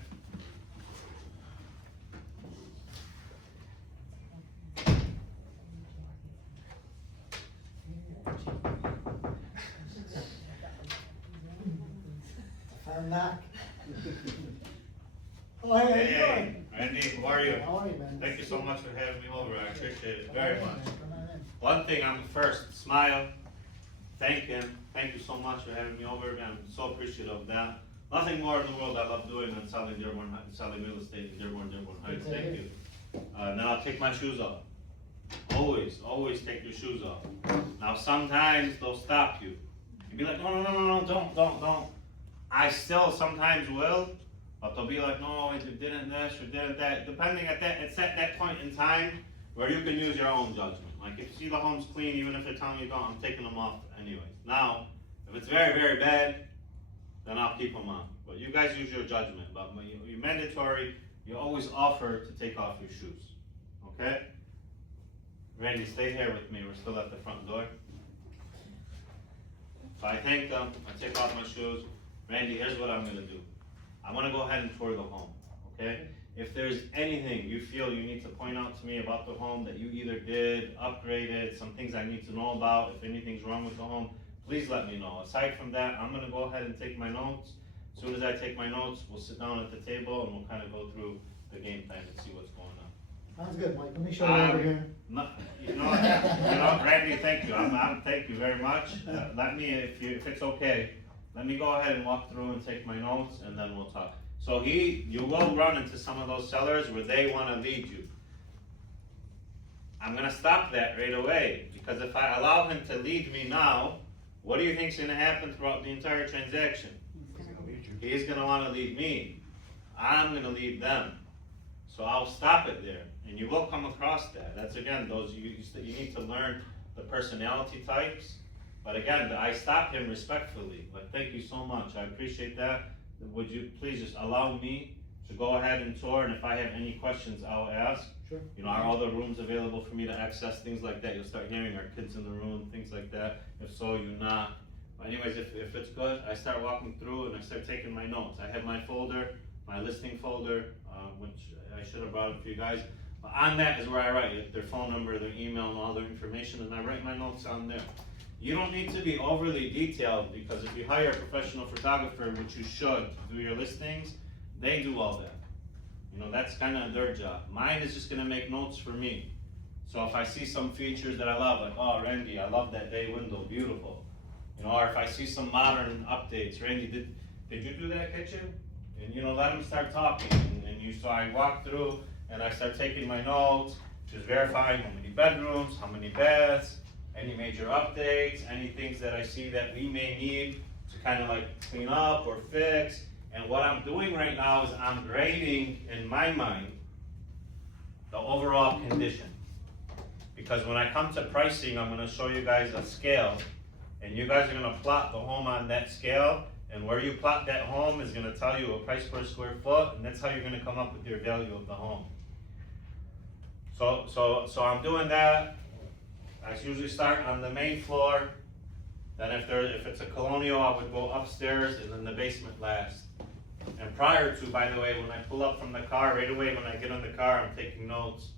Fire knock. Oh, hey, how you Hey, doing? Randy, how are you? How are you, man? Thank you so much for having me over, I appreciate it very Come on much. in, come on in. One thing, I'm the first, smile, thank him, thank you so much for having me over, I'm so appreciative of that. Nothing more in the world I love doing than selling selling real estate in Dearborn Heights, thank you. Now I'll take my shoes off. Always take your shoes off. Now sometimes they'll stop you. You'll be like, no, don't. I still sometimes will, but they'll be like, no, you didn't this or didn't that. Depending it's at that point in time where you can use your own judgment. Like if you see the home's clean, even if they're telling you don't, I'm taking them off anyways. Now, if it's very, very bad, then I'll keep them on. But you guys use your judgment. But when you're mandatory, you always offer to take off your shoes. Okay? Randy, stay here with me. We're still at the front door. So I thank them. I take off my shoes. Randy, here's what I'm gonna do. I'm gonna go ahead and tour the home. Okay? If there's anything you feel you need to point out to me about the home that you either did, upgraded, some things I need to know about, if anything's wrong with the home, please let me know. Aside from that, I'm gonna go ahead and take my notes. As soon as I take my notes, we'll sit down at the table and we'll kind of go through the game plan and see what's going on. Sounds good, Mike, let me show you over here. You know, Randy, thank you. Thank you very much. Let me, if it's okay, let me go ahead and walk through and take my notes and then we'll talk. So you will run into some of those sellers where they wanna lead you. I'm gonna stop that right away, because if I allow him to lead me now, what do you think's gonna happen throughout the entire transaction? He's gonna wanna lead me. I'm gonna lead them. So I'll stop it there, and you will come across that. That's again, you need to learn the personality types. But again, I stopped him respectfully, like, thank you so much, I appreciate that. Would you please just allow me to go ahead and tour, and if I have any questions, I'll ask. Sure. You know, are all the rooms available for me to access, things like that, you'll start hearing our kids in the room, things like that, if so, you not. But anyways, if it's good, I start walking through and I start taking my notes. I have my folder, my listing folder, which I should have brought it for you guys. But on that is where I write their phone number, their email, and all their information, and I write my notes on there. You don't need to be overly detailed, because if you hire a professional photographer, which you should, to do your listings, they do all that. You know, that's kind of their job. Mine is just gonna make notes for me. So if I see some features that I love, like, oh, Randy, I love that bay window, beautiful. You know, or if I see some modern updates, Randy, did you do that kitchen? And you know, let them start talking, so I walk through and I start taking my notes, just verifying how many bedrooms, how many baths, any major updates, any things that I see that we may need to kind of like clean up or fix. And what I'm doing right now is I'm grading, in my mind, the overall condition. Because when I come to pricing, I'm gonna show you guys a scale, and you guys are gonna plot the home on that scale, and where you plot that home is gonna tell you a price per square foot, and that's how you're gonna come up with your value of the home. So I'm doing that. I usually start on the main floor, then if it's a colonial, I would go upstairs, and then the basement last. And prior to, by the way, when I pull up from the car, right away when I get in the car, I'm taking notes.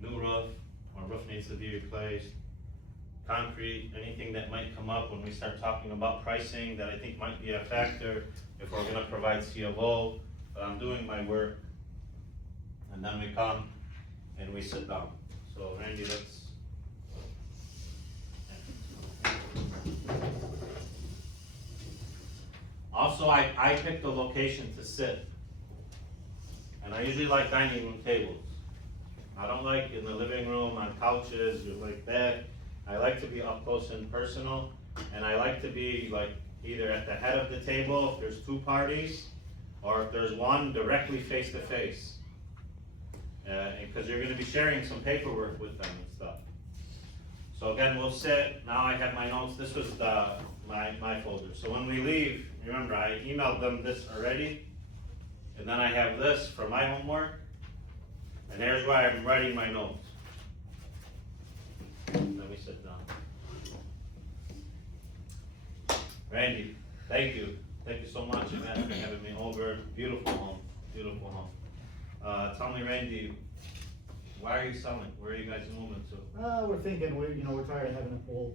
New roof, or roof needs to be replaced. Concrete, anything that might come up when we start talking about pricing that I think might be a factor if we're gonna provide CLO. But I'm doing my work. And then we come and we sit down. So Randy, let's. Also, I pick the location to sit. And I usually like dining room tables. I don't like in the living room on couches or like that. I like to be up close and personal, and I like to be like either at the head of the table if there's two parties, or if there's one directly face to face. Because you're gonna be sharing some paperwork with them and stuff. So again, we'll sit, now I have my notes, this was my folder. So when we leave, remember I emailed them this already, and then I have this for my homework, and there's where I'm writing my notes. Let me sit down. Randy, thank you so much again for having me over. Beautiful home, beautiful home. Tell me, Randy, why are you selling? Where are you guys moving to? We're thinking, we're tired of having a pool,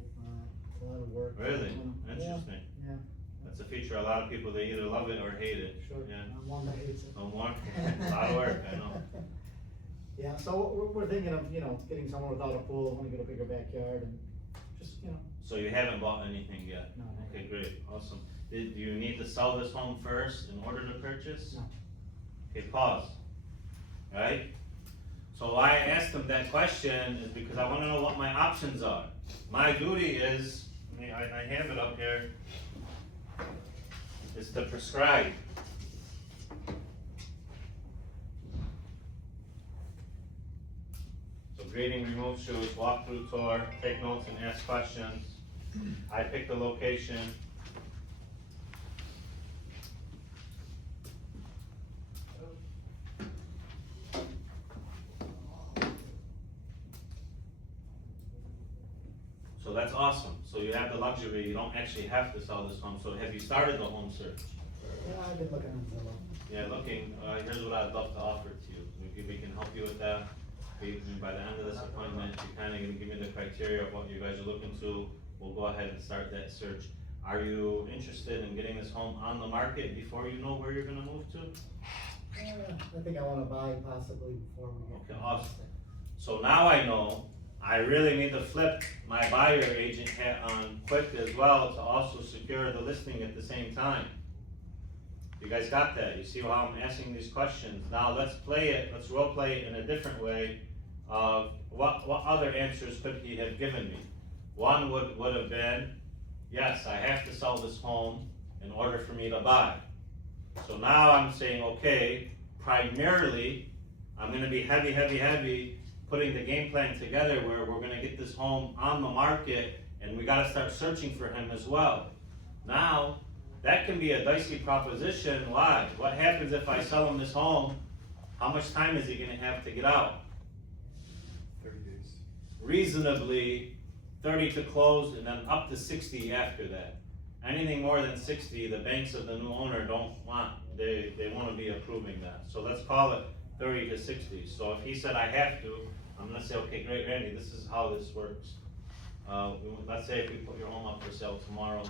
it's a lot of work. Really? Yeah, Interesting. yeah, That's a feature a lot of people, they either love it or hate it. sure, Yeah. I'm one that hates it. No more? A lot of work, I know. Yeah, so we're thinking of, getting somewhere without a pool, wanna get a bigger backyard and just, So you haven't bought anything yet? No, not Okay, great, awesome. Do you need to sell this home first in order to purchase? No. Okay, pause. Right? So why I asked them that question is because I wanna know what my options are. My duty is, I have it up here, is to prescribe. So grading, remove shoes, walk through tour, take notes and ask questions. I pick the location. So that's awesome. So you have the luxury, you don't actually have to sell this home. So have you started the home search? Yeah, I've been looking on Zillow. Yeah, looking, here's what I'd love to offer to you. We can help you with that. By the end of this appointment, you're kinda gonna give me the criteria of what you guys are looking to. We'll go ahead and start that search. Are you interested in getting this home on the market before you know where you're gonna move to? I think I wanna buy possibly before we get. Okay, awesome. So now I know I really need to flip my buyer agent hat on quick as well to also secure the listing at the same time. You guys got that? You see how I'm asking these questions? Now let's role play it in a different way of what other answers could he have given me? One would have been, yes, I have to sell this home in order for me to buy. So now I'm saying, okay, primarily, I'm gonna be heavy putting the game plan together where we're gonna get this home on the market and we gotta start searching for him as well. Now, that can be a dicey proposition. Why? What happens if I sell him this home? How much time is he gonna have to get out? 30 days. Reasonably, 30 to close and then up to 60 after that. Anything more than 60, the banks of the new owner don't want, they wanna be approving that. So let's call it 30 to 60. So if he said I have to, I'm gonna say, okay, great, Randy, this is how this works. Let's say if we put your home up for sale tomorrow,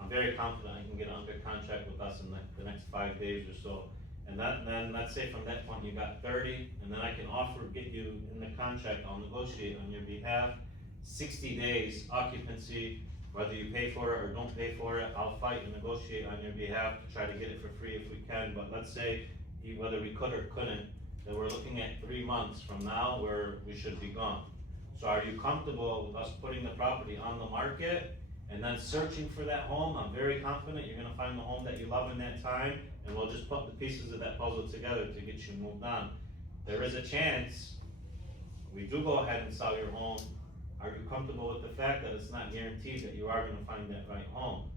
I'm very confident I can get under contract with us in the next 5 days or so. And then let's say from that point you got 30, and then I can get you in the contract, I'll negotiate on your behalf. 60 days occupancy, whether you pay for it or don't pay for it, I'll fight and negotiate on your behalf to try to get it for free if we can. But let's say, whether we could or couldn't, that we're looking at 3 months from now where we should be gone. So are you comfortable with us putting the property on the market and then searching for that home? I'm very confident you're gonna find the home that you love in that time, and we'll just put the pieces of that puzzle together to get you moved on. There is a chance we do go ahead and sell your home. Are you comfortable with the fact that it's not guaranteed that you are gonna find that right home?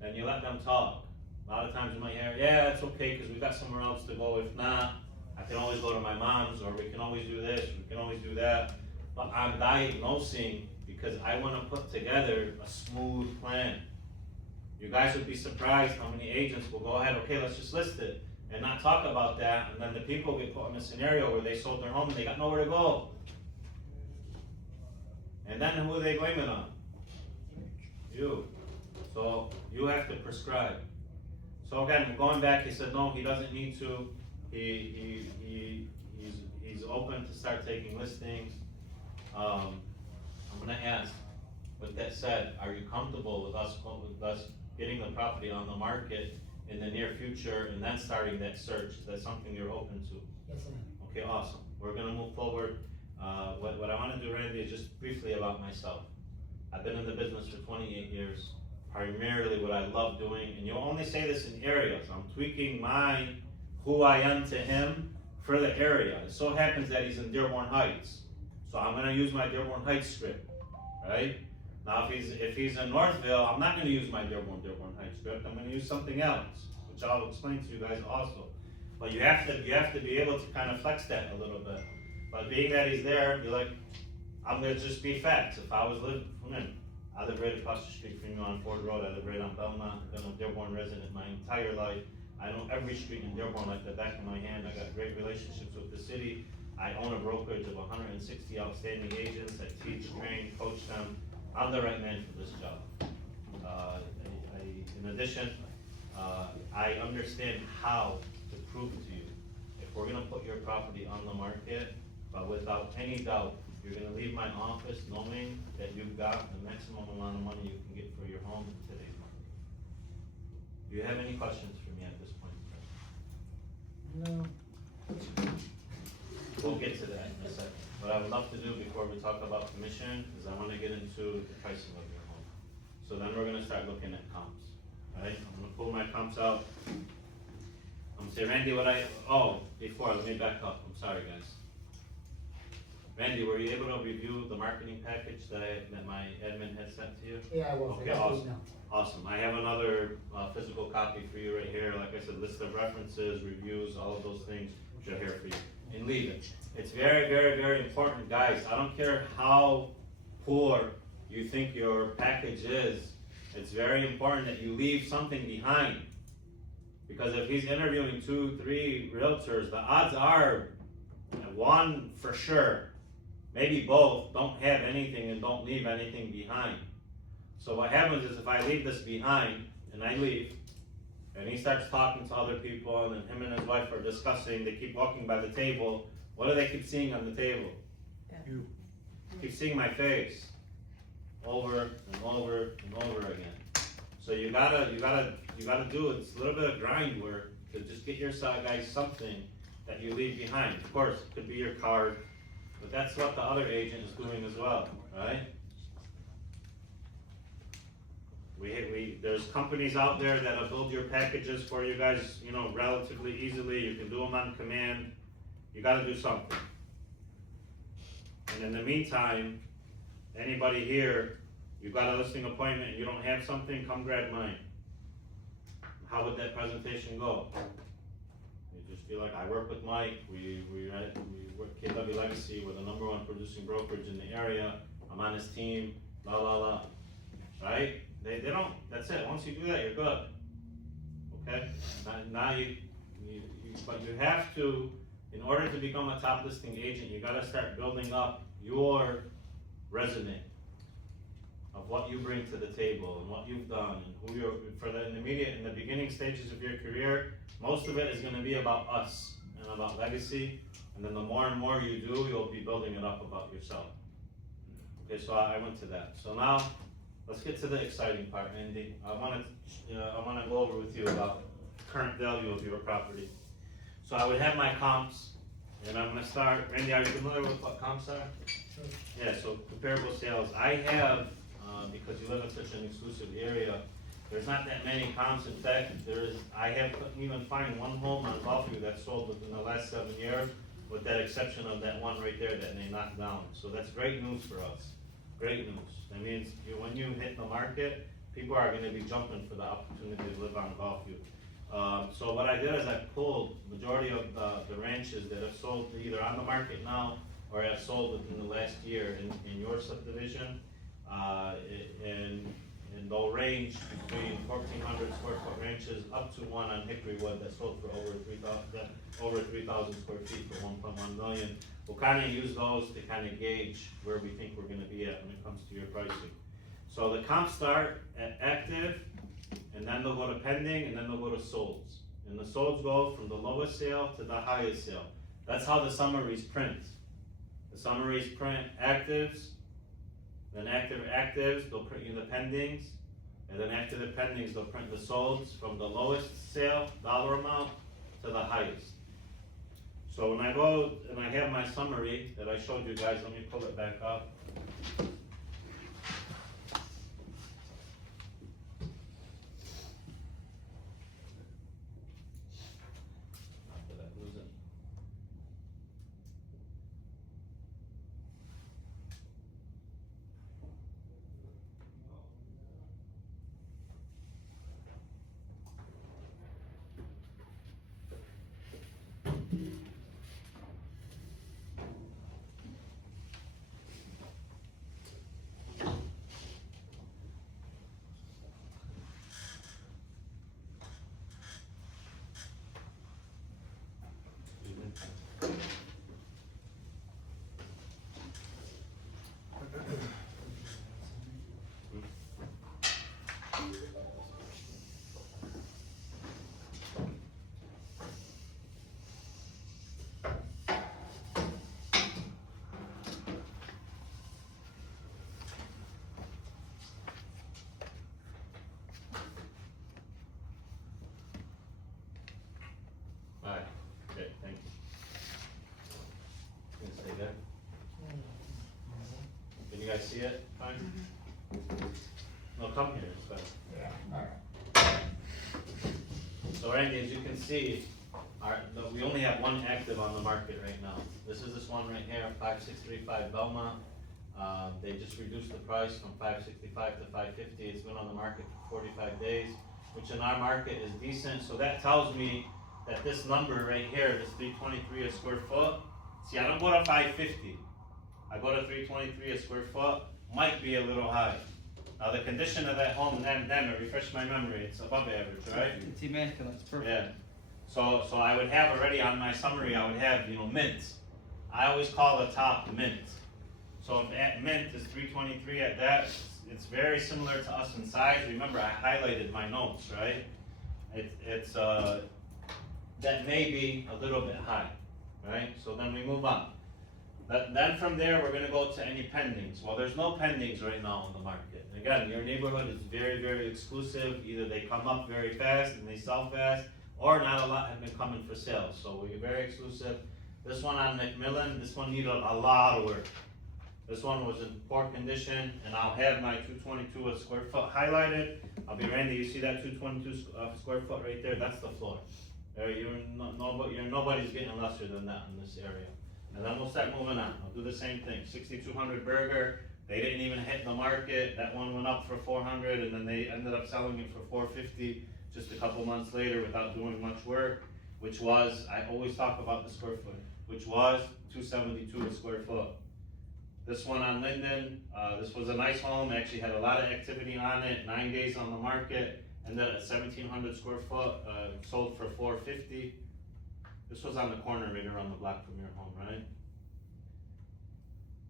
Then you let them talk. A lot of times you might hear, yeah, it's okay, cause we got somewhere else to go. If not, I can always go to my mom's, or we can always do this, we can always do that. But I'm diagnosing because I wanna put together a smooth plan. You guys would be surprised how many agents will go ahead, okay, let's just list it, and not talk about that, and then the people get put in a scenario where they sold their home and they got nowhere to go. And then who are they blaming on? You. So you have to prescribe. So again, going back, he said no, he doesn't need to. He's open to start taking listings. I'm gonna ask, with that said, are you comfortable with us getting the property on the market in the near future and then starting that search? Is that something you're open to? Yes, I am. Okay, awesome. We're gonna move forward. What I wanna do, Randy, is just briefly about myself. I've been in the business for 28 years, primarily what I love doing, and you'll only say this in areas. I'm tweaking who I am to him for the area. It so happens that he's in Dearborn Heights, so I'm gonna use my Dearborn Heights script, right? Now, if he's in Northville, I'm not gonna use my Dearborn Heights script. I'm gonna use something else, which I'll explain to you guys also. But you have to be able to kind of flex that a little bit. But being that he's there, be like, I'm gonna just be facts. If I was I live right across the street from you on Ford Road. I live right on Belmont. I've been a Dearborn resident my entire life. I know every street in Dearborn like the back of my hand. I got great relationships with the city. I own a brokerage of 160 outstanding agents. I teach, train, coach them. I'm the right man for this job. In addition, I understand how to prove to you. If we're gonna put your property on the market, but without any doubt, you're gonna leave my office knowing that you've got the maximum amount of money you can get for your home in today's market. Do you have any questions for me at this point? No. We'll get to that in a second. What I would love to do before we talk about commission is I wanna get into the pricing of your home. So then we're gonna start looking at comps, right? I'm gonna pull my comps out. I'm gonna say, Randy, before, let me back up, I'm sorry, guys. Randy, were you able to review the marketing package that my admin had sent to you? Yeah, I was. I Okay, got the awesome. email. Awesome, I have another physical copy for you right here. Like I said, list of references, reviews, all of those things, which are here for you. And leave it. It's very, very, very important, guys. I don't care how poor you think your package is, it's very important that you leave something behind. Because if he's interviewing 2, 3 realtors, the odds are one for sure, maybe both, don't have anything and don't leave anything behind. So what happens is if I leave this behind and I leave, and he starts talking to other people, and then him and his wife are discussing, they keep walking by the table, what do they keep seeing on the table? You. Keep seeing my face over and over and over again. So you gotta do it. It's a little bit of grind work to just get your side guys something that you leave behind. Of course, it could be your card, but that's what the other agent is doing as well, right? There's companies out there that'll build your packages for you guys, relatively easily. You can do them on command. You gotta do something. And in the meantime, anybody here, you've got a listing appointment, and you don't have something, come grab mine. How would that presentation go? You just be like, I work with Mike, we work KW Legacy, we're the #1 producing brokerage in the area, I'm on his team, la la la, right? They don't, that's it, once you do that, you're good. Okay, now but you have to, in order to become a top listing agent, you gotta start building up your resume of what you bring to the table and what you've done and who you're, in the beginning stages of your career, most of it is gonna be about us and about legacy, and then the more and more you do, you'll be building it up about yourself. Okay, so I went to that. So now, let's get to the exciting part, Andy. I wanna go over with you about current value of your property. So I would have my comps, and I'm gonna start, Randy, are you familiar with what comps are? Sure. Yeah, so comparable sales, I have, because you live in such an exclusive area, there's not that many comps. In fact, I couldn't even find one home on Bellevue that sold within the last 7 years, with that exception of that one right there that they knocked down. So that's great news for us, great news. That means when you hit the market, people are gonna be jumping for the opportunity to live on Bellevue. So what I did is I pulled majority of the ranches that have sold either on the market now or have sold within the last year in your subdivision. And they'll range between 1,400 square foot ranches up to one on Hickory Wood that sold for over 3,000 square feet for 1.1 million. We'll kinda use those to kinda gauge where we think we're gonna be at when it comes to your pricing. So the comps start at active, and then they'll go to pending, and then they'll go to solds. And the solds go from the lowest sale to the highest sale. That's how the summaries print. The summaries print actives, then actives, they'll print you the pendings, and then after the pendings, they'll print the solds from the lowest sale dollar amount to the highest. So when I go and I have my summary that I showed you guys, let me pull it back up. Did I lose it? Alright, okay, thank you. Can you stay there? Can you guys see it? Fine? No, come here, it's better. Yeah, alright. So Randy, as you can see, we only have one active on the market right now. This is this one right here, 5635 Belmont. They just reduced the price from 565 to 550. It's been on the market for 45 days, which in our market is decent. So that tells me that this number right here, this 323 a square foot, see, I don't go to 550. I go to 323 a square foot, might be a little high. Now the condition of that home, and then refresh my memory, it's above average, right? It's immaculate, it's perfect. Yeah. So I would have already on my summary, I would have, mint. I always call the top mint. So if at mint is 323 at that, it's very similar to us in size. Remember, I highlighted my notes, right? It's that may be a little bit high, right? So then we move on. Then from there, we're gonna go to any pendings. Well, there's no pendings right now in the market. Again, your neighborhood is very, very exclusive. Either they come up very fast and they sell fast, or not a lot have been coming for sale. So we're very exclusive. This one on McMillan, this one needed a lot of work. This one was in poor condition, and I'll have my 222 a square foot highlighted. I'll be Randy, you see that 222 square foot right there? That's the floor. Nobody's getting lesser than that in this area. and then we'll start moving on. I'll do the same thing. 6200 Burger, they didn't even hit the market. That one went up for 400, and then they ended up selling it for 450 just a couple months later without doing much work, which was, I always talk about the square foot, which was 272 a square foot. This one on Linden, this was a nice home, actually had a lot of activity on it, 9 days on the market, ended at 1700 square foot, sold for 450. This was on the corner right around the block from your home, right?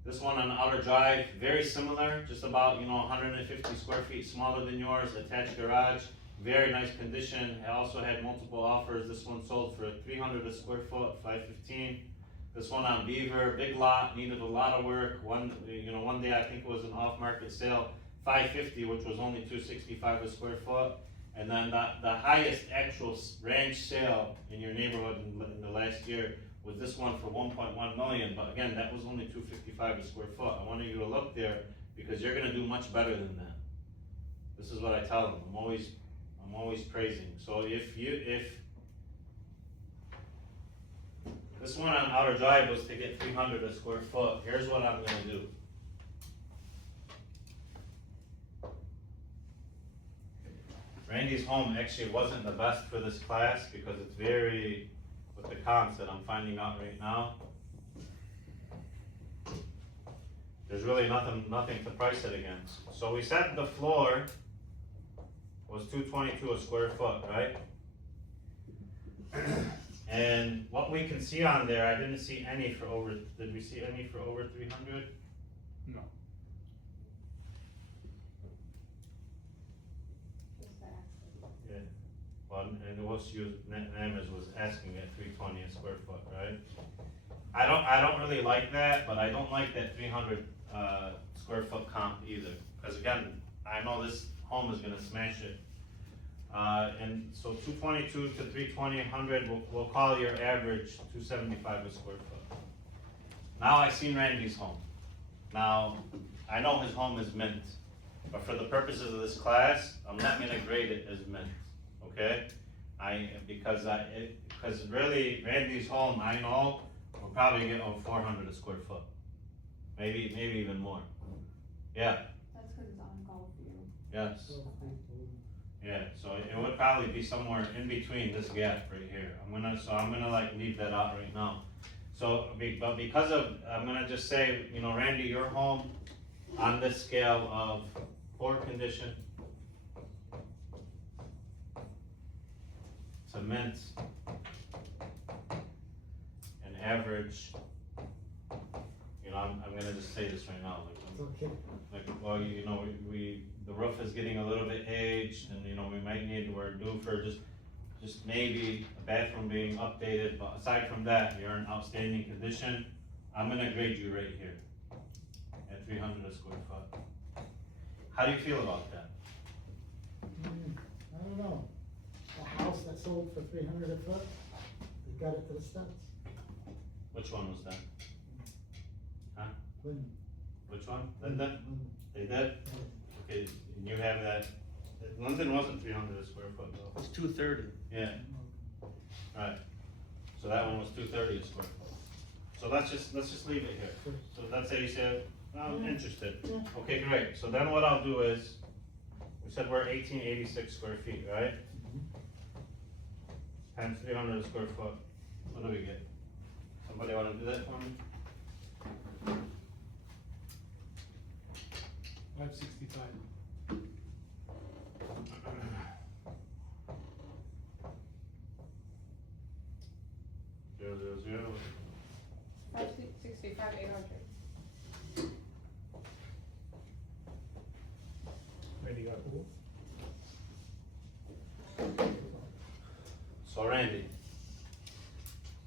This one on the outer drive, very similar, just about, 150 square feet smaller than yours, attached garage, very nice condition. It also had multiple offers. This one sold for 300 a square foot, 515. This one on Beaver, big lot, needed a lot of work. One day I think it was an off-market sale, 550, which was only 265 a square foot. And then the highest actual ranch sale in your neighborhood in the last year was this one for 1.1 million, but again, that was only 255 a square foot. I wanted you to look there because you're gonna do much better than that. This is what I tell them. I'm always praising. So if this one on Outer Drive was to get 300 a square foot, here's what I'm gonna do. Randy's home actually wasn't the best for this class because it's very, with the comps that I'm finding out right now, there's really nothing to price it against. So we said the floor was 222 a square foot, right? And what we can see on there, I didn't see any for over, did we see any for over 300? No. Yeah, well, and it was used, Namas was asking at 320 a square foot, right? I don't really like that, but I don't like that 300 square foot comp either, because again, I know this home is gonna smash it. And so 222 to 320, 100, we'll call your average 275 a square foot. Now I seen Randy's home. Now, I know his home is mint, but for the purposes of this class, I'm not gonna grade it as mint, okay? Because really, Randy's home, I know, will probably get over 400 a square foot. Maybe even more. Yeah, That's cause it's on Gulfview. yes. Yeah, so it would probably be somewhere in between this gap right here. I'm gonna like leave that out right now. So, but because of, I'm gonna just say, Randy, your home on this scale of poor condition, cement, an average, I'm gonna just say this right now, well, the roof is getting a little bit aged, and we might need, we're due for just maybe a bathroom being updated, but aside from that, you're in outstanding condition. I'm gonna grade you right here at 300 a square foot. How do you feel about that? I don't know, a house that sold for 300 a foot, they got it to the studs. Which one was that? Linden. Which one? Linden? Linden. They did? Okay, and you have that, Linden wasn't 300 a square foot though. It's 230. Yeah, right. So that one was 230 a square foot. So let's just leave it here. So let's say you said, I'm interested. Yeah. Okay, great. So then what I'll do is, we said we're 1886 square feet, right? Times 300 a square foot. What do we get? Somebody wanna do that for me? 565. Zero, zero, zero. 565, 800. Randy got a pool? So Randy,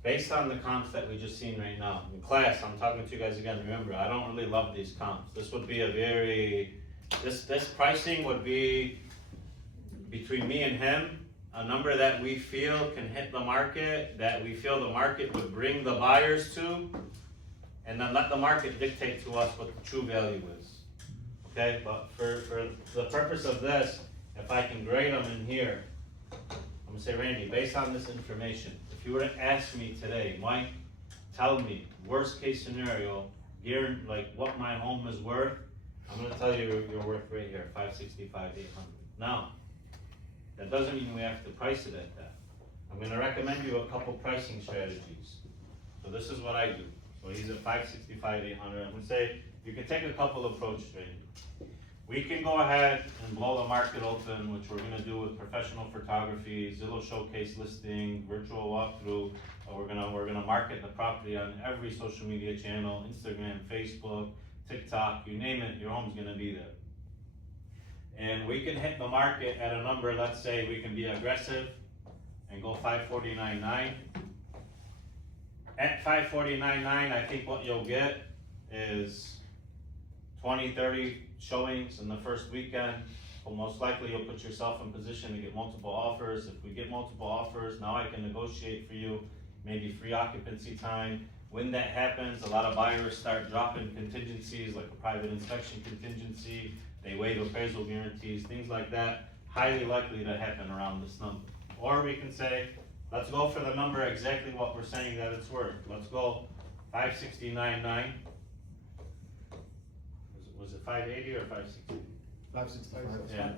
based on the comps that we just seen right now, in class, I'm talking to you guys again, remember, I don't really love these comps. This would be this pricing would be between me and him, a number that we feel can hit the market, that we feel the market would bring the buyers to, and then let the market dictate to us what the true value is. Okay, but for the purpose of this, if I can grade them in here, I'm gonna say, Randy, based on this information, if you were to ask me today, Mike, tell me, worst case scenario, like what my home is worth, I'm gonna tell you you're worth right here, 565, 800. Now, that doesn't mean we have to price it at that. I'm gonna recommend you a couple pricing strategies. So this is what I do. So he's at 565, 800. I'm gonna say, you can take a couple approaches, Randy. We can go ahead and blow the market open, which we're gonna do with professional photography, Zillow showcase listing, virtual walkthrough. We're gonna market the property on every social media channel, Instagram, Facebook, TikTok, you name it, your home's gonna be there. And we can hit the market at a number, let's say we can be aggressive and go 549.9. At 549.9, I think what you'll get is 20, 30 showings in the first weekend. Well, most likely you'll put yourself in position to get multiple offers. If we get multiple offers, now I can negotiate for you, maybe free occupancy time. When that happens, a lot of buyers start dropping contingencies, like a private inspection contingency. They waive appraisal guarantees, things like that. Highly likely to happen around this number. Or we can say, let's go for the number exactly what we're saying that it's worth. Let's go 569.9. Was it 580 or 560? 565. Yeah,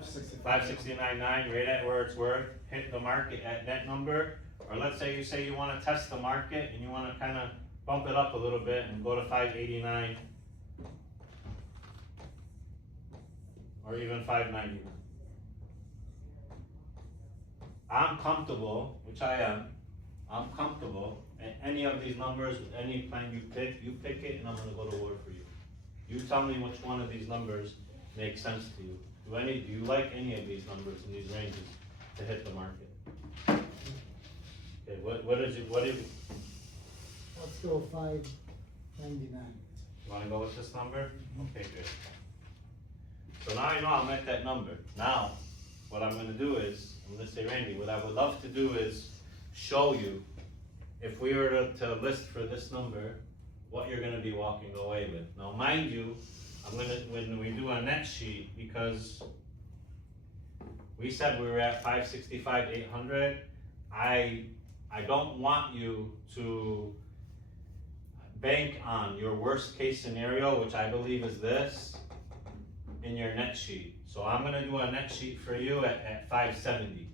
569.9, right at where it's worth, hit the market at that number. Or let's say you wanna test the market and you wanna kinda bump it up a little bit and go to 589. Or even 590. I'm comfortable, which I am, I'm comfortable at any of these numbers with any plan you pick it and I'm gonna go to war for you. You tell me which one of these numbers makes sense to you. Do you like any of these numbers in these ranges to hit the market? Okay, what is it, Let's go 599. you wanna go with this number? Okay, good. So now I know I'm at that number. Now, what I'm gonna do is, I'm gonna say, Randy, what I would love to do is show you, if we were to list for this number, what you're gonna be walking away with. Now, mind you, when we do a net sheet, because we said we were at 565, 800, I don't want you to bank on your worst case scenario, which I believe is this, in your net sheet. So I'm gonna do a net sheet for you at 570.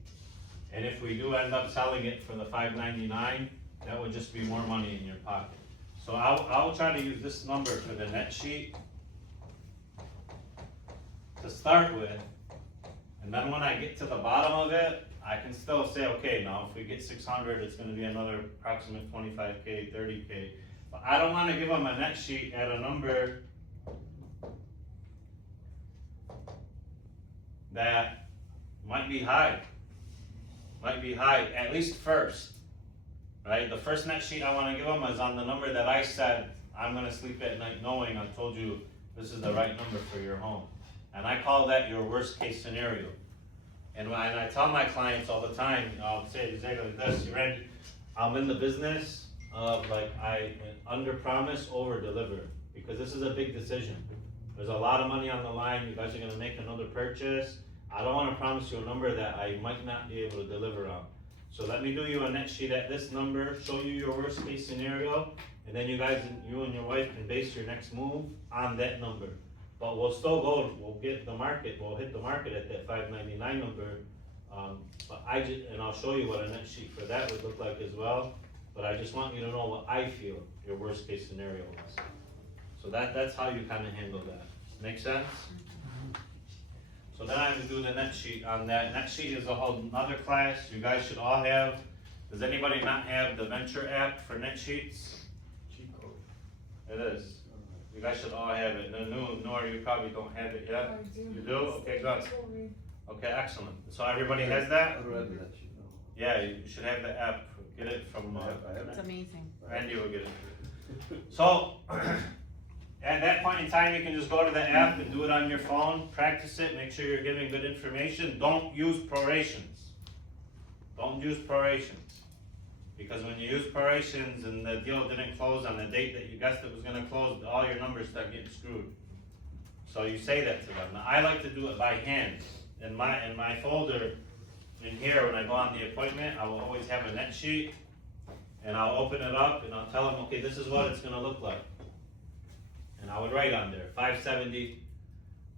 And if we do end up selling it for the 599, that would just be more money in your pocket. So I'll try to use this number for the net sheet to start with. And then when I get to the bottom of it, I can still say, okay, now if we get 600, it's gonna be another approximate 25K, 30K. But I don't wanna give them a net sheet at a number that might be high, at least first, right? The first net sheet I wanna give them is on the number that I said I'm gonna sleep at night knowing I told you this is the right number for your home. And I call that your worst case scenario. And when I tell my clients all the time, I'll say exactly this, Randy, I'm in the business of I under promise, over deliver, because this is a big decision. There's a lot of money on the line, you guys are gonna make another purchase. I don't wanna promise you a number that I might not be able to deliver on. So let me do you a net sheet at this number, show you your worst case scenario, and then you and your wife can base your next move on that number. But we'll still we'll hit the market at that 599 number. And I'll show you what a net sheet for that would look like as well. But I just want you to know what I feel your worst case scenario is. So that's how you kinda handle that. Make sense? So then I have to do the net sheet on that. Net sheet is a whole nother class you guys should all have. Does anybody not have the Venture app for net sheets? Cheat code. It is. You guys should all have it. Nor you probably don't have it yet. You do? Okay, good. Okay, excellent. So everybody has that? Yeah, you should have the app. Get it from, It's amazing. Randy will get it. So, at that point in time, you can just go to the app and do it on your phone, practice it, make sure you're giving good information. Don't use prorations. Don't use prorations. Because when you use prorations and the deal didn't close on the date that you guessed it was gonna close, all your numbers start getting screwed. So you say that to them. Now, I like to do it by hand. In my folder in here, when I go on the appointment, I will always have a net sheet. and I'll open it up and I'll tell them, okay, this is what it's gonna look like. And I would write on there, 570,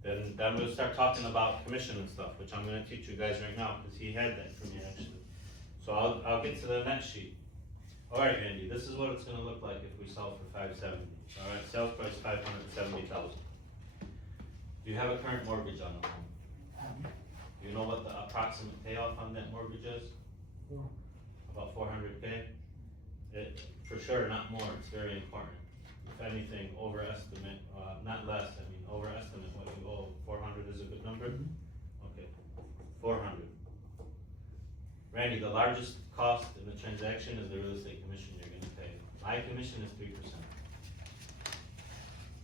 then we'll start talking about commission and stuff, which I'm gonna teach you guys right now, cause he had that for me actually. So I'll get to the next sheet. Alright, Andy, this is what it's gonna look like if we sell for 570. Alright, sales price 570,000. Do you have a current mortgage on the home? Do you know what the approximate payoff on that mortgage is? Well, About 400K? It, for sure, not more, it's very important. If anything, overestimate, not less, I mean, overestimate what you owe. 400 is a good number? Okay, 400. Randy, the largest cost in the transaction is the real estate commission you're gonna pay. My commission is 3%.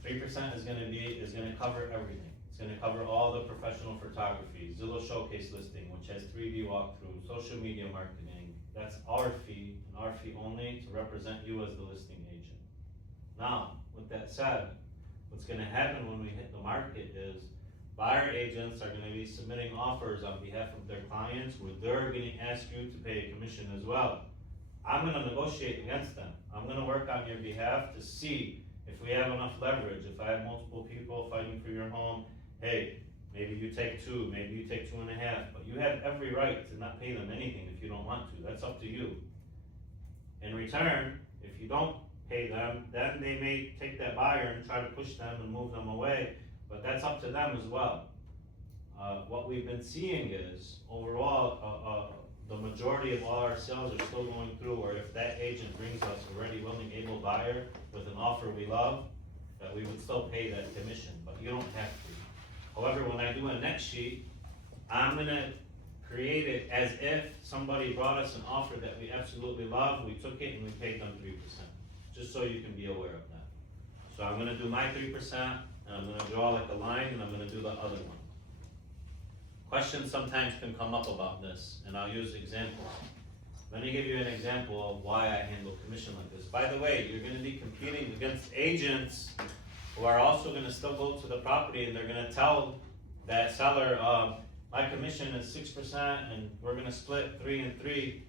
3% is gonna cover everything. It's gonna cover all the professional photography, Zillow Showcase listing, which has 3D walkthrough, social media marketing. That's our fee, and our fee only, to represent you as the listing agent. Now, with that said, what's gonna happen when we hit the market is buyer agents are gonna be submitting offers on behalf of their clients where they're gonna ask you to pay a commission as well. I'm gonna negotiate against them. I'm gonna work on your behalf to see if we have enough leverage. If I have multiple people fighting for your home, hey, maybe you take 2, maybe you take 2.5, but you have every right to not pay them anything if you don't want to. That's up to you. In return, if you don't pay them, then they may take that buyer and try to push them and move them away, but that's up to them as well. What we've been seeing is, overall, the majority of all our sales are still going through, or if that agent brings us a ready, willing, able buyer with an offer we love, that we would still pay that commission, but you don't have to. However, when I do a next sheet, I'm gonna create it as if somebody brought us an offer that we absolutely love, we took it and we paid them 3%, just so you can be aware of that. So I'm gonna do my 3%, and I'm gonna draw like a line, and I'm gonna do the other one. Questions sometimes can come up about this, and I'll use examples. Let me give you an example of why I handle commission like this. By the way, you're gonna be competing against agents who are also gonna still go to the property and they're gonna tell that seller, my commission is 6% and we're gonna split 3 and 3.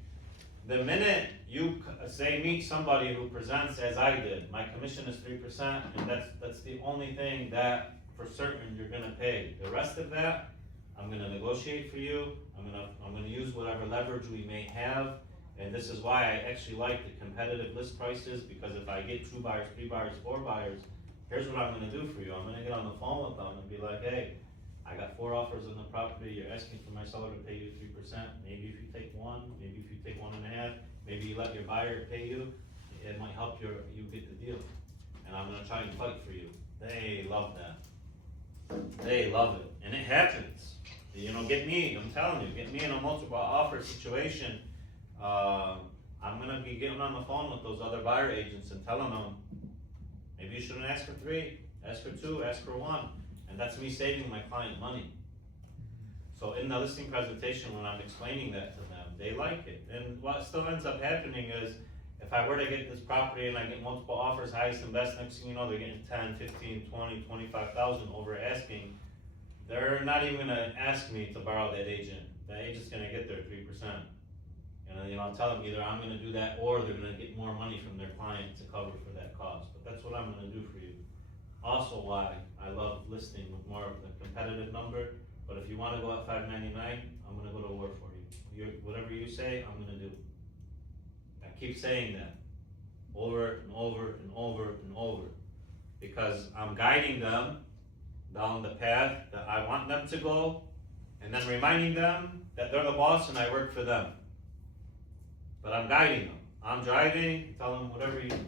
The minute you say meet somebody who presents as I did, my commission is 3%, and that's the only thing that for certain you're gonna pay. The rest of that, I'm gonna negotiate for you. I'm gonna use whatever leverage we may have, and this is why I actually like the competitive list prices, because if I get 2 buyers, 3 buyers, 4 buyers, here's what I'm gonna do for you. I'm gonna get on the phone with them and be like, hey, I got 4 offers on the property, you're asking for my seller to pay you 3%, maybe if you take 1, maybe if you take 1.5, maybe you let your buyer pay you, it might help you get the deal. And I'm gonna try and fight for you. They love that. They love it, and it happens. You know, get me, I'm telling you, get me in a multiple offer situation. I'm gonna be getting on the phone with those other buyer agents and telling them, maybe you shouldn't ask for 3, ask for 2, ask for 1. And that's me saving my client money. So in the listing presentation, when I'm explaining that to them, they like it. And what still ends up happening is, if I were to get this property and I get multiple offers, highest and best, next thing you know, they're getting 10, 15, 20, 25,000 over asking. They're not even gonna ask me to borrow that agent. The agent's gonna get their 3%. And you know, I'll tell them either I'm gonna do that or they're gonna get more money from their client to cover for that cost. But that's what I'm gonna do for you. Also why I love listing with more of a competitive number, but if you wanna go at $599, I'm gonna go to war for you. Whatever you say, I'm gonna do. I keep saying that over and over and over and over, because I'm guiding them down the path that I want them to go, and then reminding them that they're the boss and I work for them. But I'm guiding them. I'm driving, tell them whatever does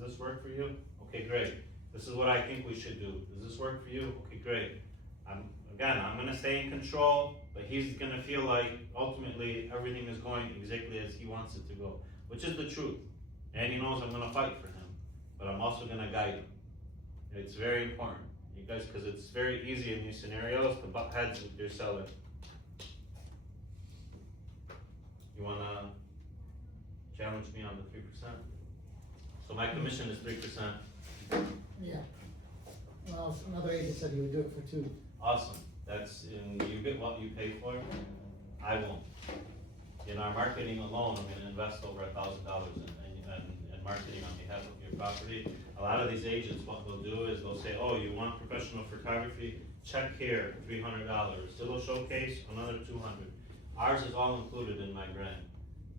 this work for you? Okay, great. This is what I think we should do. Does this work for you? Okay, great. I'm gonna stay in control, but he's gonna feel like ultimately everything is going exactly as he wants it to go, which is the truth. And he knows I'm gonna fight for him, but I'm also gonna guide him. It's very important, you guys, because it's very easy in these scenarios to butt heads with your seller. You wanna challenge me on the 3%? So my commission is 3%. Yeah. Well, another agent said he would do it for 2. Awesome. You get what you pay for. I won't. In our marketing alone, I'm gonna invest over $1,000 in marketing on behalf of your property. A lot of these agents, what they'll do is they'll say, oh, you want professional photography? Check here, $300. Zillow Showcase, another 200. Ours is all included in my grant,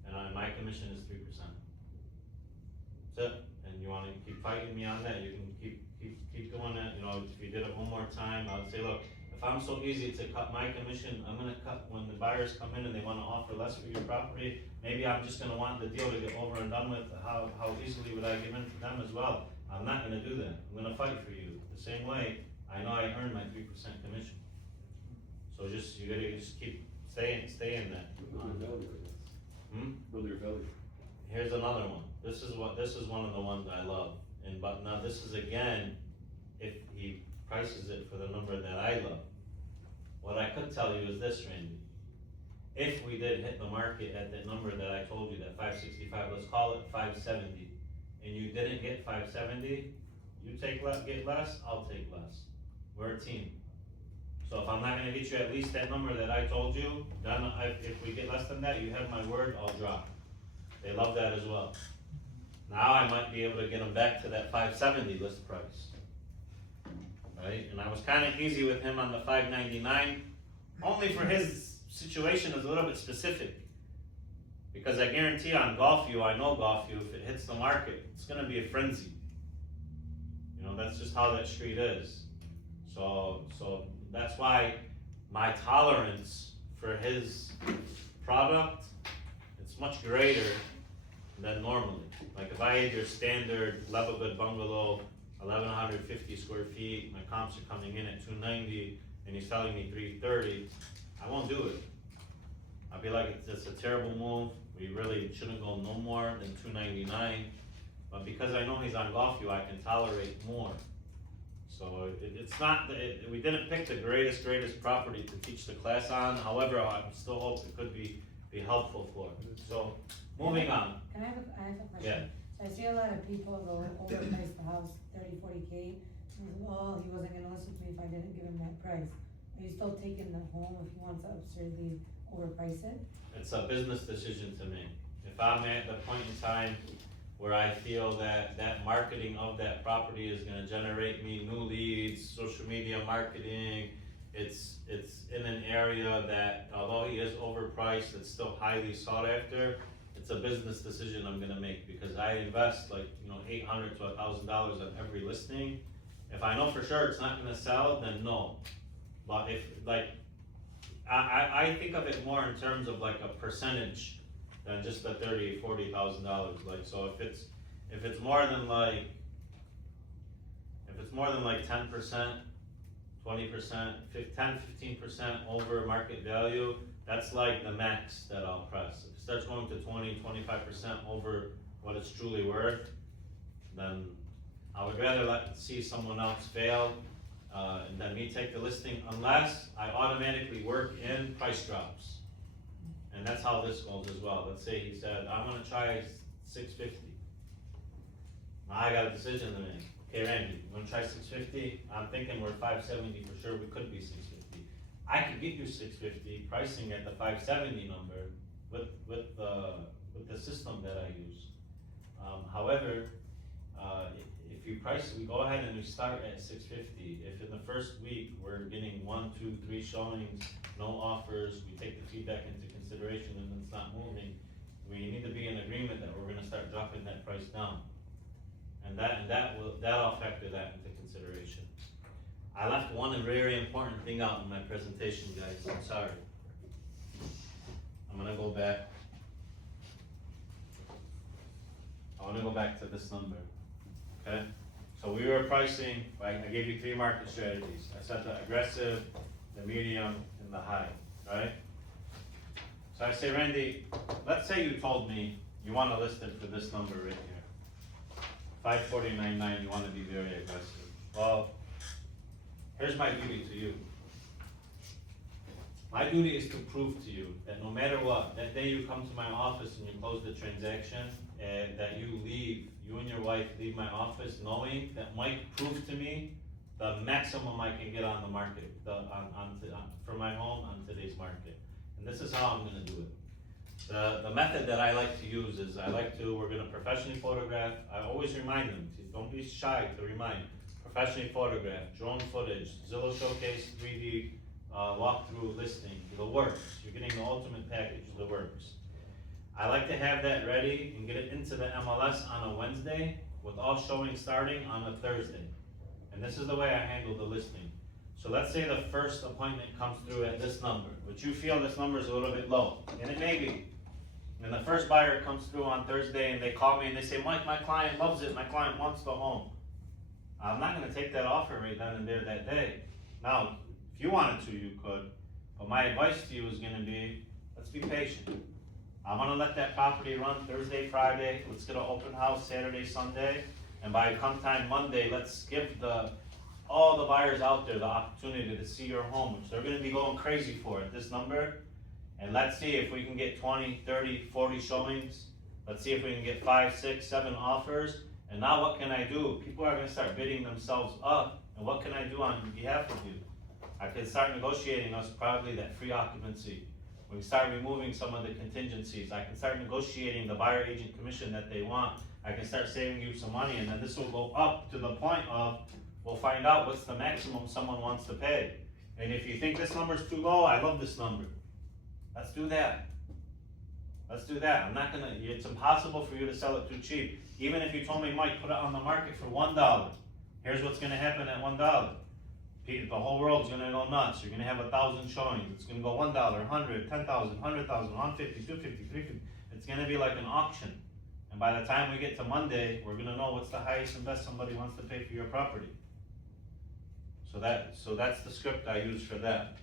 and my commission is 3%. That's it. And you wanna keep fighting me on that, you can keep doing that. You know, if you did it one more time, I would say, look, if I'm so easy to cut my commission, I'm gonna cut when the buyers come in and they wanna offer less for your property. Maybe I'm just gonna want the deal to get over and done with. How easily would I give in to them as well? I'm not gonna do that. I'm gonna fight for you. The same way, I know I earned my 3% commission. So you gotta just keep stay in that. Build your value. Here's another one. This is one of the ones I love. But now this is again, if he prices it for the number that I love. What I could tell you is this, Randy. If we did hit the market at that number that I told you, that 565, let's call it 570, and you didn't get 570, you get less, I'll take less. We're a team. So if I'm not gonna get you at least that number that I told you, then if we get less than that, you have my word, I'll drop. They love that as well. Now I might be able to get them back to that 570 list price. Right? And I was kinda easy with him on the 599, only for his situation is a little bit specific. Because I guarantee on GolfView, I know GolfView, if it hits the market, it's gonna be a frenzy. You know, that's just how that street is. So that's why my tolerance for his product, it's much greater than normally. Like if I had your standard level good bungalow, 1,150 square feet, my comps are coming in at 290, and he's telling me 330, I won't do it. I'll be like, it's a terrible move, we really shouldn't go no more than 299, but because I know he's on GolfView, I can tolerate more. So it's not, we didn't pick the greatest property to teach the class on, however, I still hope it could be helpful for him. So, moving on. I have a question. Yeah. So I see a lot of people go overprice the house, 30, 40K, and well, he wasn't gonna listen to me if I didn't give him that price. Are you still taking the home if he wants to absurdly overprice it? It's a business decision to me. If I'm at the point in time where I feel that marketing of that property is gonna generate me new leads, social media marketing, it's in an area that, although he is overpriced, it's still highly sought after, it's a business decision I'm gonna make, because I invest like, $800 to $1,000 on every listing. If I know for sure it's not gonna sell, then no. But if, like, I think of it more in terms of like a percentage than just the $30,000, $40,000. Like, so if it's more than like 10%, 20%, 10, 15% over market value, that's like the max that I'll press. If it starts going to 20, 25% over what it's truly worth, then I would rather see someone else fail and then me take the listing, unless I automatically work in price drops. And that's how this goes as well. Let's say he said, I'm gonna try 650. Now I got a decision to make. Okay, Randy, you wanna try 650? I'm thinking we're 570 for sure, we could be 650. I could get you 650 pricing at the 570 number with the system that I use. However, if you price, we go ahead and we start at 650. If in the first week we're getting 1, 2, 3 showings, no offers, we take the feedback into consideration and it's not moving, we need to be in agreement that we're gonna start dropping that price down. And that'll factor that into consideration. I left one very important thing out in my presentation, guys, I'm sorry. I'm gonna go back. I wanna go back to this number, okay? So we were pricing, I gave you 3 market strategies. I said the aggressive, the medium, and the high, right? So I say, Randy, let's say you told me you wanna list it for this number right here. 549.9, you wanna be very aggressive. Well, here's my duty to you. My duty is to prove to you that no matter what, that day you come to my office and you close the transaction, and that you and your wife leave my office knowing that Mike proved to me the maximum I can get on the market, for my home on today's market. And this is how I'm gonna do it. The method that I like to use is we're gonna professionally photograph. I always remind them, don't be shy to remind. Professionally photograph, drone footage, Zillow Showcase 3D, walkthrough listing, the works. You're getting the ultimate package, the works. I like to have that ready and get it into the MLS on a Wednesday with all showings starting on a Thursday. And this is the way I handle the listing. So let's say the first appointment comes through at this number, but you feel this number is a little bit low, and it may be. And the first buyer comes through on Thursday and they call me and they say, Mike, my client loves it, my client wants the home. I'm not gonna take that offer right then and there that day. Now, if you wanted to, you could, but my advice to you is gonna be, let's be patient. I'm gonna let that property run Thursday, Friday, let's get an open house Saturday, Sunday, and by come time Monday, let's give all the buyers out there the opportunity to see your home, which they're gonna be going crazy for at this number. And let's see if we can get 20, 30, 40 showings. Let's see if we can get 5, 6, 7 offers. And now what can I do? People are gonna start bidding themselves up. And what can I do on behalf of you? I can start negotiating us probably that free occupancy. We can start removing some of the contingencies. I can start negotiating the buyer agent commission that they want. I can start saving you some money, and then this will go up to the point of, we'll find out what's the maximum someone wants to pay. And if you think this number's too low, I love this number. Let's do that. Let's do that. It's impossible for you to sell it too cheap. Even if you told me, Mike, put it on the market for $1. Here's what's gonna happen at $1. The whole world's gonna go nuts. You're gonna have 1,000 showings. It's gonna go $1, 100, 10,000, 100,000, 150, 250, 350. It's gonna be like an auction. And by the time we get to Monday, we're gonna know what's the highest and best somebody wants to pay for your property. So that's the script I use for that.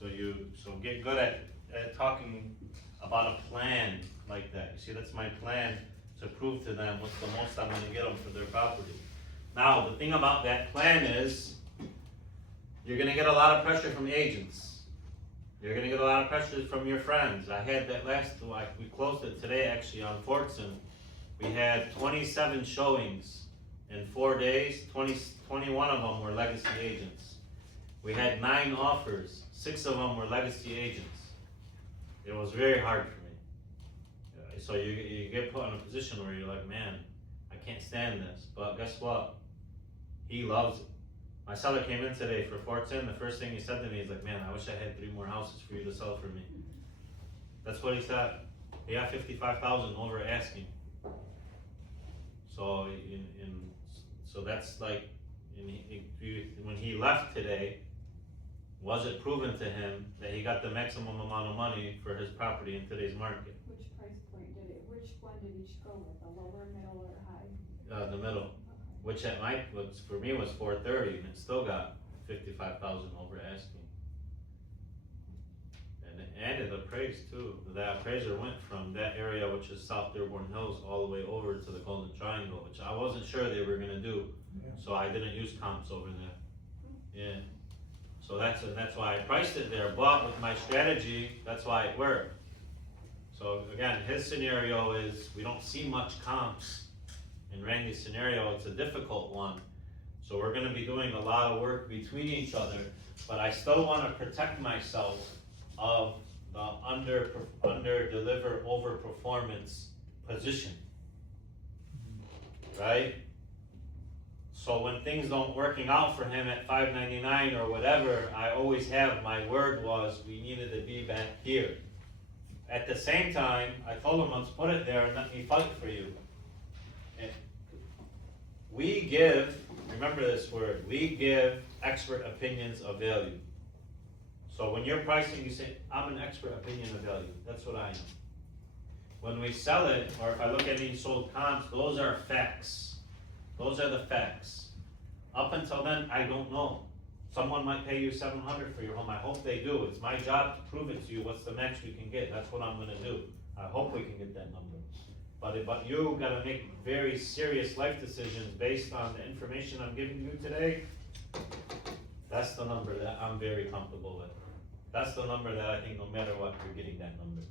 So get good at talking about a plan like that. You see, that's my plan to prove to them what's the most I'm gonna get them for their property. Now, the thing about that plan is, you're gonna get a lot of pressure from agents. You're gonna get a lot of pressure from your friends. I had that we closed it today actually on Fortson. We had 27 showings in 4 days, 21 of them were legacy agents. We had 9 offers, 6 of them were legacy agents. It was very hard for me. So you get put in a position where you're like, man, I can't stand this. But guess what? He loves it. My seller came in today for Fortson. The first thing he said to me is like, man, I wish I had 3 more houses for you to sell for me. That's what he said. He got 55,000 over asking. So so that's like, when he left today, was it proven to him that he got the maximum amount of money for his property in today's market? Which price point which one did each go with, the lower, middle, or high? The middle, which for me was 430, and it still got 55,000 over asking. And it appraised too. The appraiser went from that area, which is South Dearborn Hills, all the way over to the Golden Triangle, which I wasn't sure they were gonna do. Yeah. So I didn't use comps over there. Yeah. So that's why I priced it there, but with my strategy, that's why it worked. So again, his scenario is, we don't see much comps. In Randy's scenario, it's a difficult one. So we're gonna be doing a lot of work between each other, but I still wanna protect myself of the under deliver over performance position, right? So when things don't working out for him at $599 or whatever, I always have, my word was, we needed to be back here. At the same time, I told him, let's put it there and let me fight for you. And we give, remember this word, we give expert opinions of value. So when you're pricing, you say, I'm an expert opinion of value. That's what I am. When we sell it, or if I look at these sold comps, those are facts. Those are the facts. Up until then, I don't know. Someone might pay you $700 for your home. I hope they do. It's my job to prove it to you. What's the max we can get? That's what I'm gonna do. I hope we can get that number. But you gotta make very serious life decisions based on the information I'm giving you today. That's the number that I'm very comfortable with. That's the number that I think no matter what, you're getting that number.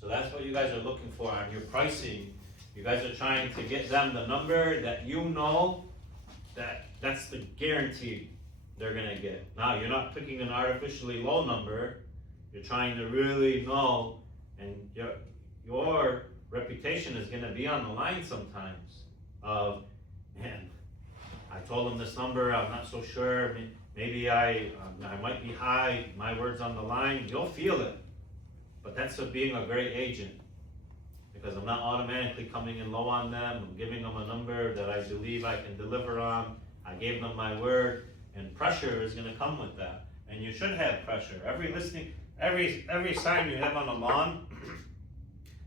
So that's what you guys are looking for on your pricing. You guys are trying to get them the number that you know that's the guarantee they're gonna get. Now, you're not picking an artificially low number. You're trying to really know And your reputation is gonna be on the line sometimes of, man, I told him this number, I'm not so sure, maybe I might be high, my word's on the line, you'll feel it. But that's what being a great agent, because I'm not automatically coming in low on them, I'm giving them a number that I believe I can deliver on, I gave them my word, and pressure is gonna come with that. And you should have pressure. Every listing, every sign you have on the lawn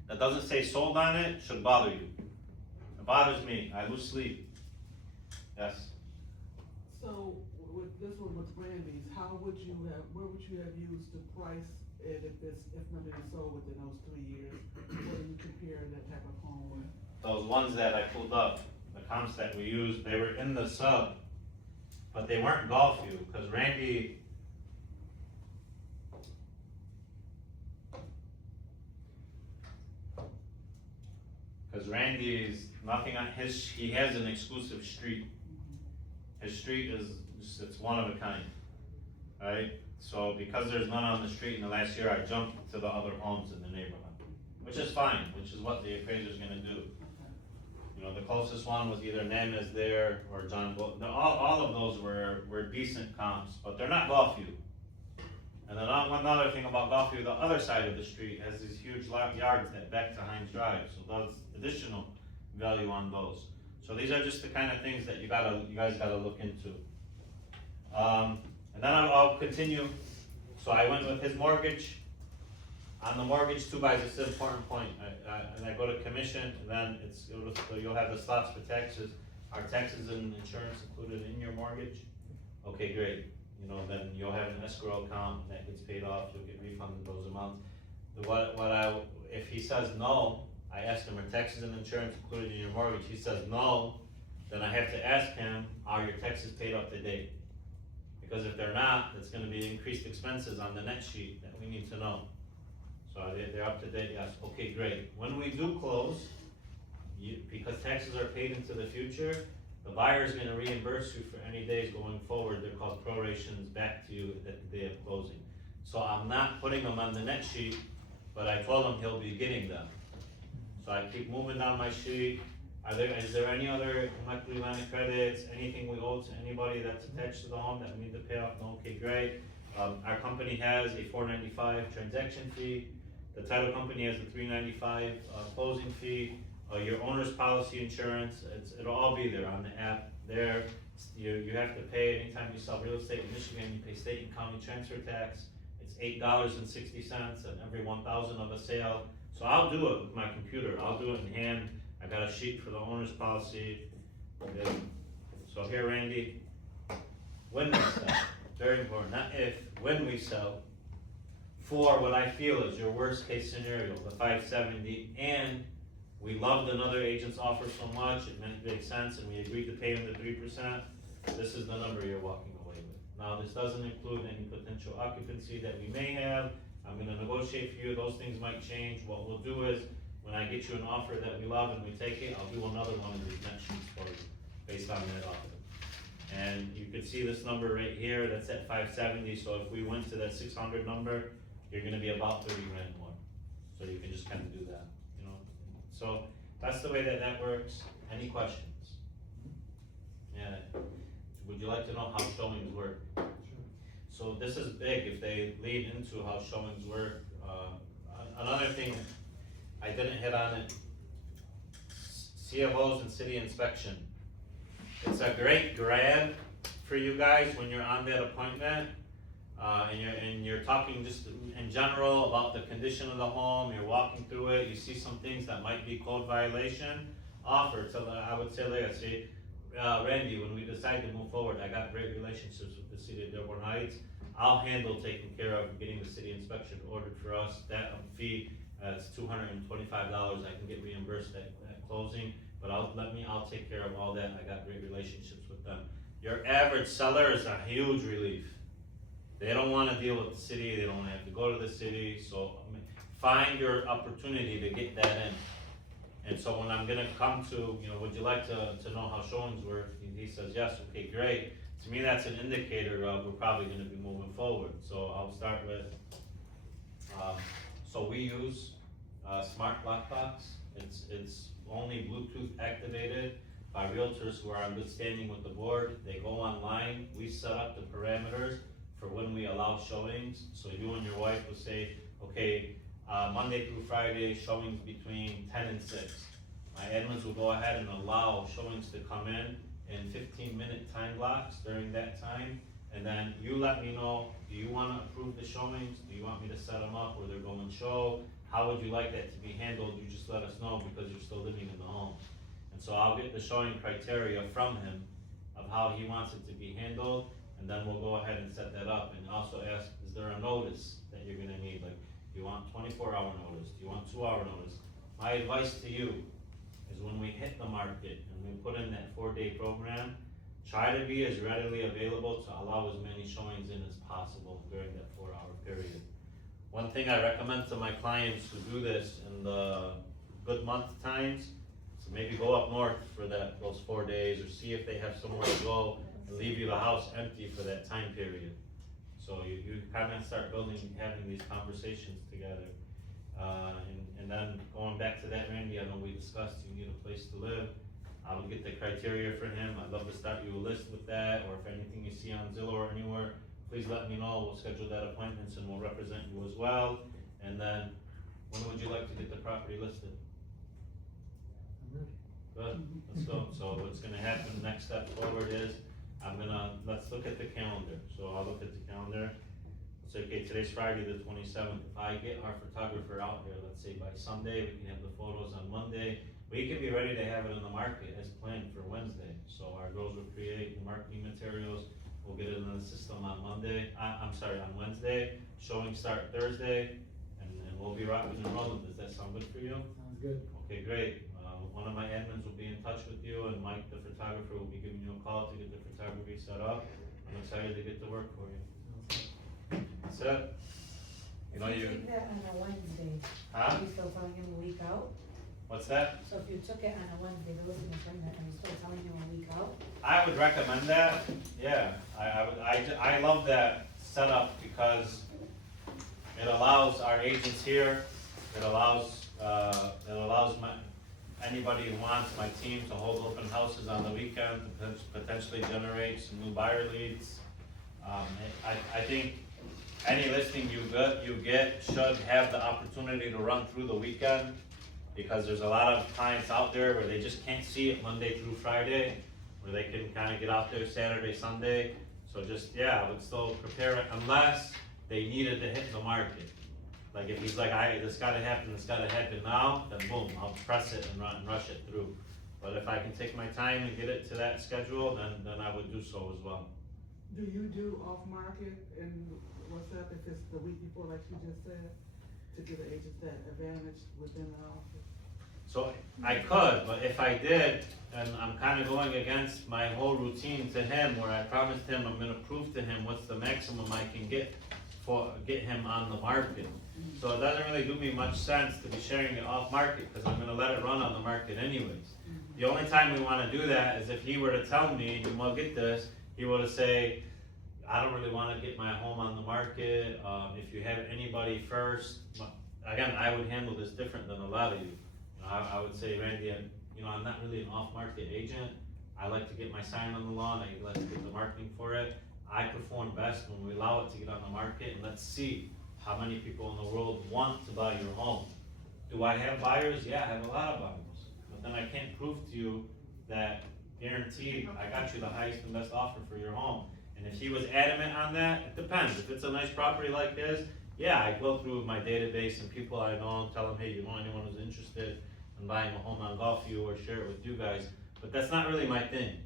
that doesn't say sold on it should bother you. It bothers me, I lose sleep. Yes. So with this one with Randy's, how would you have, where would you have used to price it if nothing is sold within those 3 years? What do you compare that type of home with? Those ones that I pulled up, the comps that we used, they were in the sub, but they weren't Golfview, because Randy, Randy's nothing on his, he has an exclusive street. His street is, it's one of a kind, right? So because there's none on the street in the last year, I jumped to the other homes in the neighborhood, which is fine, which is what the appraiser's gonna do. You know, the closest one was either Nemeth there or John all of those were decent comps, but they're not Golfview. And then one other thing about Golfview, the other side of the street has these huge yards that back to Heinz Drive, so that's additional value on those. So these are just the kind of things that you guys gotta look into. And then I'll continue. So I went with his mortgage. On the mortgage, 2 buys, it's an important point. And I go to commission, and then you'll have the slots for taxes. Are taxes and insurance included in your mortgage? Okay, great. You know, then you'll have an escrow account and that gets paid off. You'll get refunded those amounts. If he says no, I ask him, are taxes and insurance included in your mortgage? He says no, then I have to ask him, are your taxes paid up to date? Because if they're not, it's gonna be increased expenses on the net sheet that we need to know. So they're up to date, yes, okay, great. When we do close, because taxes are paid into the future, the buyer is gonna reimburse you for any days going forward. They're called prorations back to you at the day of closing. So I'm not putting them on the net sheet, but I told him he'll be getting them. So I keep moving down my sheet. Is there any other home equity line of credits, anything we owe to anybody that's attached to the home that we need to pay off? No, okay, great. Our company has a $4.95 transaction fee. The title company has a $3.95 closing fee. Your owner's policy insurance, it'll all be there on the app there. You have to pay anytime you sell real estate in Michigan, you pay state and county transfer tax. It's $8.60 and every 1,000 of a sale. So I'll do it with my computer. I'll do it in hand. I got a sheet for the owner's policy. So here, Randy, when we sell, very important, not if, when we sell, for what I feel is your worst case scenario, the 570, and we loved another agent's offer so much, it made sense, and we agreed to pay him the 3%, this is the number you're walking away with. Now, this doesn't include any potential occupancy that we may have. I'm gonna negotiate for you, those things might change. What we'll do is, when I get you an offer that we love and we take it, I'll do another one of these net sheets for you, based on that offer. And you can see this number right here, that's at 570, so if we went to that 600 number, you're gonna be about 30 grand more. So you can just kinda do that, you know? So, that's the way that works. Any questions? Yeah, would you like to know how showings work? So this is big, if they lead into how showings work. Another thing, I didn't hit on it, CFOs and city inspection. It's a great grab for you guys when you're on that appointment, and you're talking just in general about the condition of the home, you're walking through it, you see some things that might be code violation, offer to I would say legacy. Randy, when we decide to move forward, I got great relationships with the city of Dearborn Heights. I'll handle taking care of getting the city inspection ordered for us. That fee, it's $225. I can get reimbursed at closing, but I'll take care of all that. I got great relationships with them. Your average seller is a huge relief. They don't want to deal with the city. They don't want to have to go to the city. So find your opportunity to get that in. And so when I'm gonna come to, would you like to know how showings work? He says, yes, okay, great. To me, that's an indicator of we're probably gonna be moving forward. So I'll start with, so we use smart lockbox. It's only Bluetooth activated by realtors who are in good standing with the board. They go online, we set up the parameters for when we allow showings. So you and your wife will say, okay, Monday through Friday, showings between 10 and 6. My admins will go ahead and allow showings to come in 15-minute time blocks during that time. And then you let me know, do you wanna approve the showings? Do you want me to set them up where they're going to show? How would you like that to be handled? You just let us know because you're still living in the home. And so I'll get the showing criteria from him of how he wants it to be handled, and then we'll go ahead and set that up. And also ask, is there a notice that you're gonna need? Like, do you want 24-hour notice? Do you want 2-hour notice? My advice to you is when we hit the market and we put in that 4-day program, try to be as readily available to allow as many showings in as possible during that 4-hour period. One thing I recommend to my clients who do this in the good month times, so maybe go up north for those 4 days, or see if they have somewhere to go and leave you the house empty for that time period. So you kind of start having these conversations together. And then going back to that, Randy, I know we discussed you need a place to live. I will get the criteria for him. I'd love to start you a list with that, or if anything you see on Zillow or anywhere, please let me know. We'll schedule that appointments and we'll represent you as well. And then, when would you like to get the property listed? Good, let's go. So what's gonna happen, next step forward is, let's look at the calendar. So I'll look at the calendar. Let's say, okay, today's Friday the 27th. If I get our photographer out here, let's say by Sunday, we can have the photos on Monday. We can be ready to have it in the market as planned for Wednesday. So our girls will create the marketing materials. We'll get it in the system on on Wednesday. Showing start Thursday, and we'll be rocking and rolling. Does that sound good for you? Sounds good. Okay, great. One of my admins will be in touch with you, and Mike, the photographer, will be giving you a call to get the photography set up. I'm excited to get to work for you. That's it. You know, If you take that on a Wednesday, huh? are you still telling him a week out? What's that? So if you took it on a Wednesday, the listing appointment, are you still telling him a week out? I would recommend that, yeah. I love that setup because it allows our agents here, it allows anybody who wants my team to hold open houses on the weekend, to potentially generate some new buyer leads. I think any listing you get should have the opportunity to run through the weekend, because there's a lot of clients out there where they just can't see it Monday through Friday, where they can kind of get out there Saturday, Sunday. So just, yeah, I would still prepare it unless they needed to hit the market. Like if he's like, this gotta happen now, then boom, I'll press it and rush it through. But if I can take my time and get it to that schedule, then I would do so as well. Do you do off-market and what's up if it's the week before, like you just said, to give the agents that advantage within the office? So I could, but if I did, then I'm kind of going against my whole routine to him, where I promised him I'm gonna prove to him what's the maximum I can get him on the market. So it doesn't really do me much sense to be sharing it off market, because I'm gonna let it run on the market anyways. The only time we wanna do that is if he were to tell me, and you will get this, he were to say, I don't really wanna get my home on the market, if you have anybody first. Again, I would handle this different than a lot of you. I would say, Randy, I'm not really an off-market agent. I like to get my sign on the lawn, I like to get the marketing for it. I perform best when we allow it to get on the market, and let's see how many people in the world want to buy your home. Do I have buyers? Yeah, I have a lot of buyers. But then I can't prove to you that guaranteed I got you the highest and best offer for your home. And if he was adamant on that, it depends. If it's a nice property like this, yeah, I go through my database and people I know and tell them, hey, you know anyone who's interested in buying a home on Golfview, or share it with you guys. But that's not really my thing.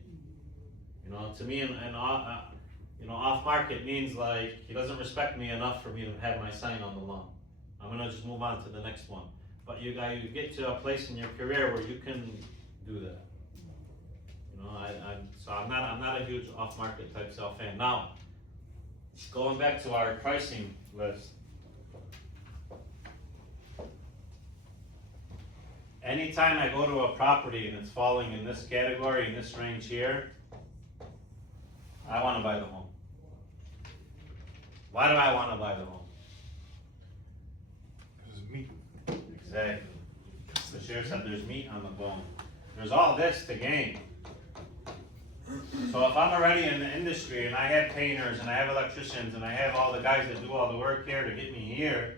To me, off market means like he doesn't respect me enough for me to have my sign on the lawn. I'm gonna just move on to the next one. But you get to a place in your career where you can do that. So I'm not a huge off market type sale fan. Now, going back to our pricing list. Anytime I go to a property and it's falling in this category, in this range here, I wanna buy the home. Why do I wanna buy the home? This is me. today. The sheriff said there's meat on the bone. There's all this to gain. So if I'm already in the industry and I have painters and I have electricians and I have all the guys that do all the work here to get me here,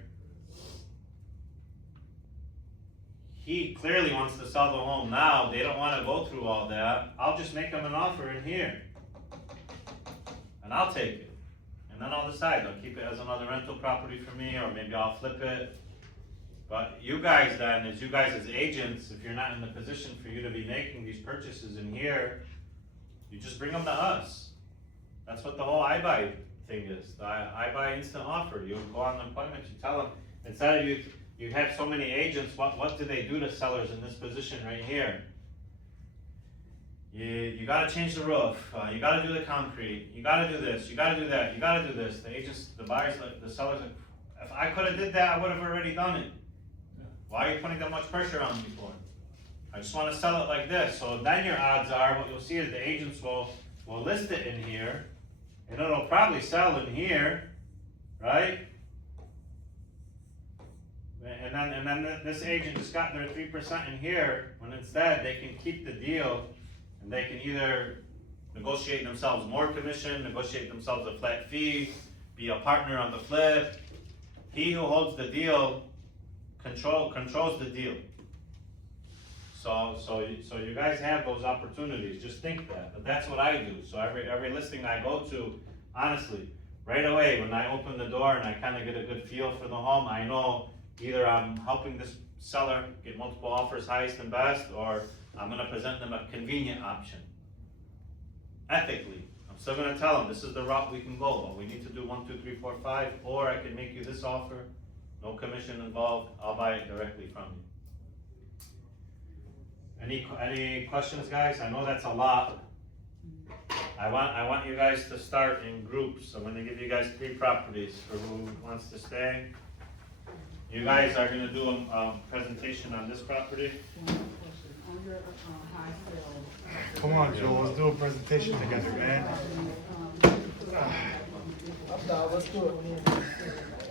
he clearly wants to sell the home now, they don't wanna go through all that, I'll just make them an offer in here. And I'll take it. And then I'll decide, I'll keep it as another rental property for me, or maybe I'll flip it. But you guys then, as you guys as agents, if you're not in the position for you to be making these purchases in here, you just bring them to us. That's what the whole iBuy thing is, the iBuy instant offer. You go on an appointment, you tell them, instead of you have so many agents, what do they do to sellers in this position right here? You gotta change the roof, you gotta do the concrete, you gotta do this, you gotta do that, you gotta do this. The agents, the buyers, the sellers, if I could've did that, I would've already done it. Why are you putting that much pressure on me for? I just wanna sell it like this, so then your odds are, what you'll see is the agents will list it in here, and it'll probably sell in here, right? And then this agent just got their 3% in here, when instead they can keep the deal, and they can either negotiate themselves more commission, negotiate themselves a flat fee, be a partner on the flip. He who holds the deal controls the deal. So you guys have those opportunities, just think that, but that's what I do. So every listing I go to, honestly, right away, when I open the door and I kinda get a good feel for the home, I know either I'm helping this seller get multiple offers, highest and best, or I'm gonna present them a convenient option. Ethically, I'm still gonna tell them, this is the route we can go, but we need to do 1, 2, 3, 4, 5, or I can make you this offer, no commission involved, I'll buy it directly from you. Any questions, guys? I know that's a lot. I want you guys to start in groups. I'm gonna give you guys 3 properties for who wants to stay. You guys are gonna do a presentation on this property. One more question, on your, high sale. Come on, Joe, let's do a presentation together, man. Um, Let's do it.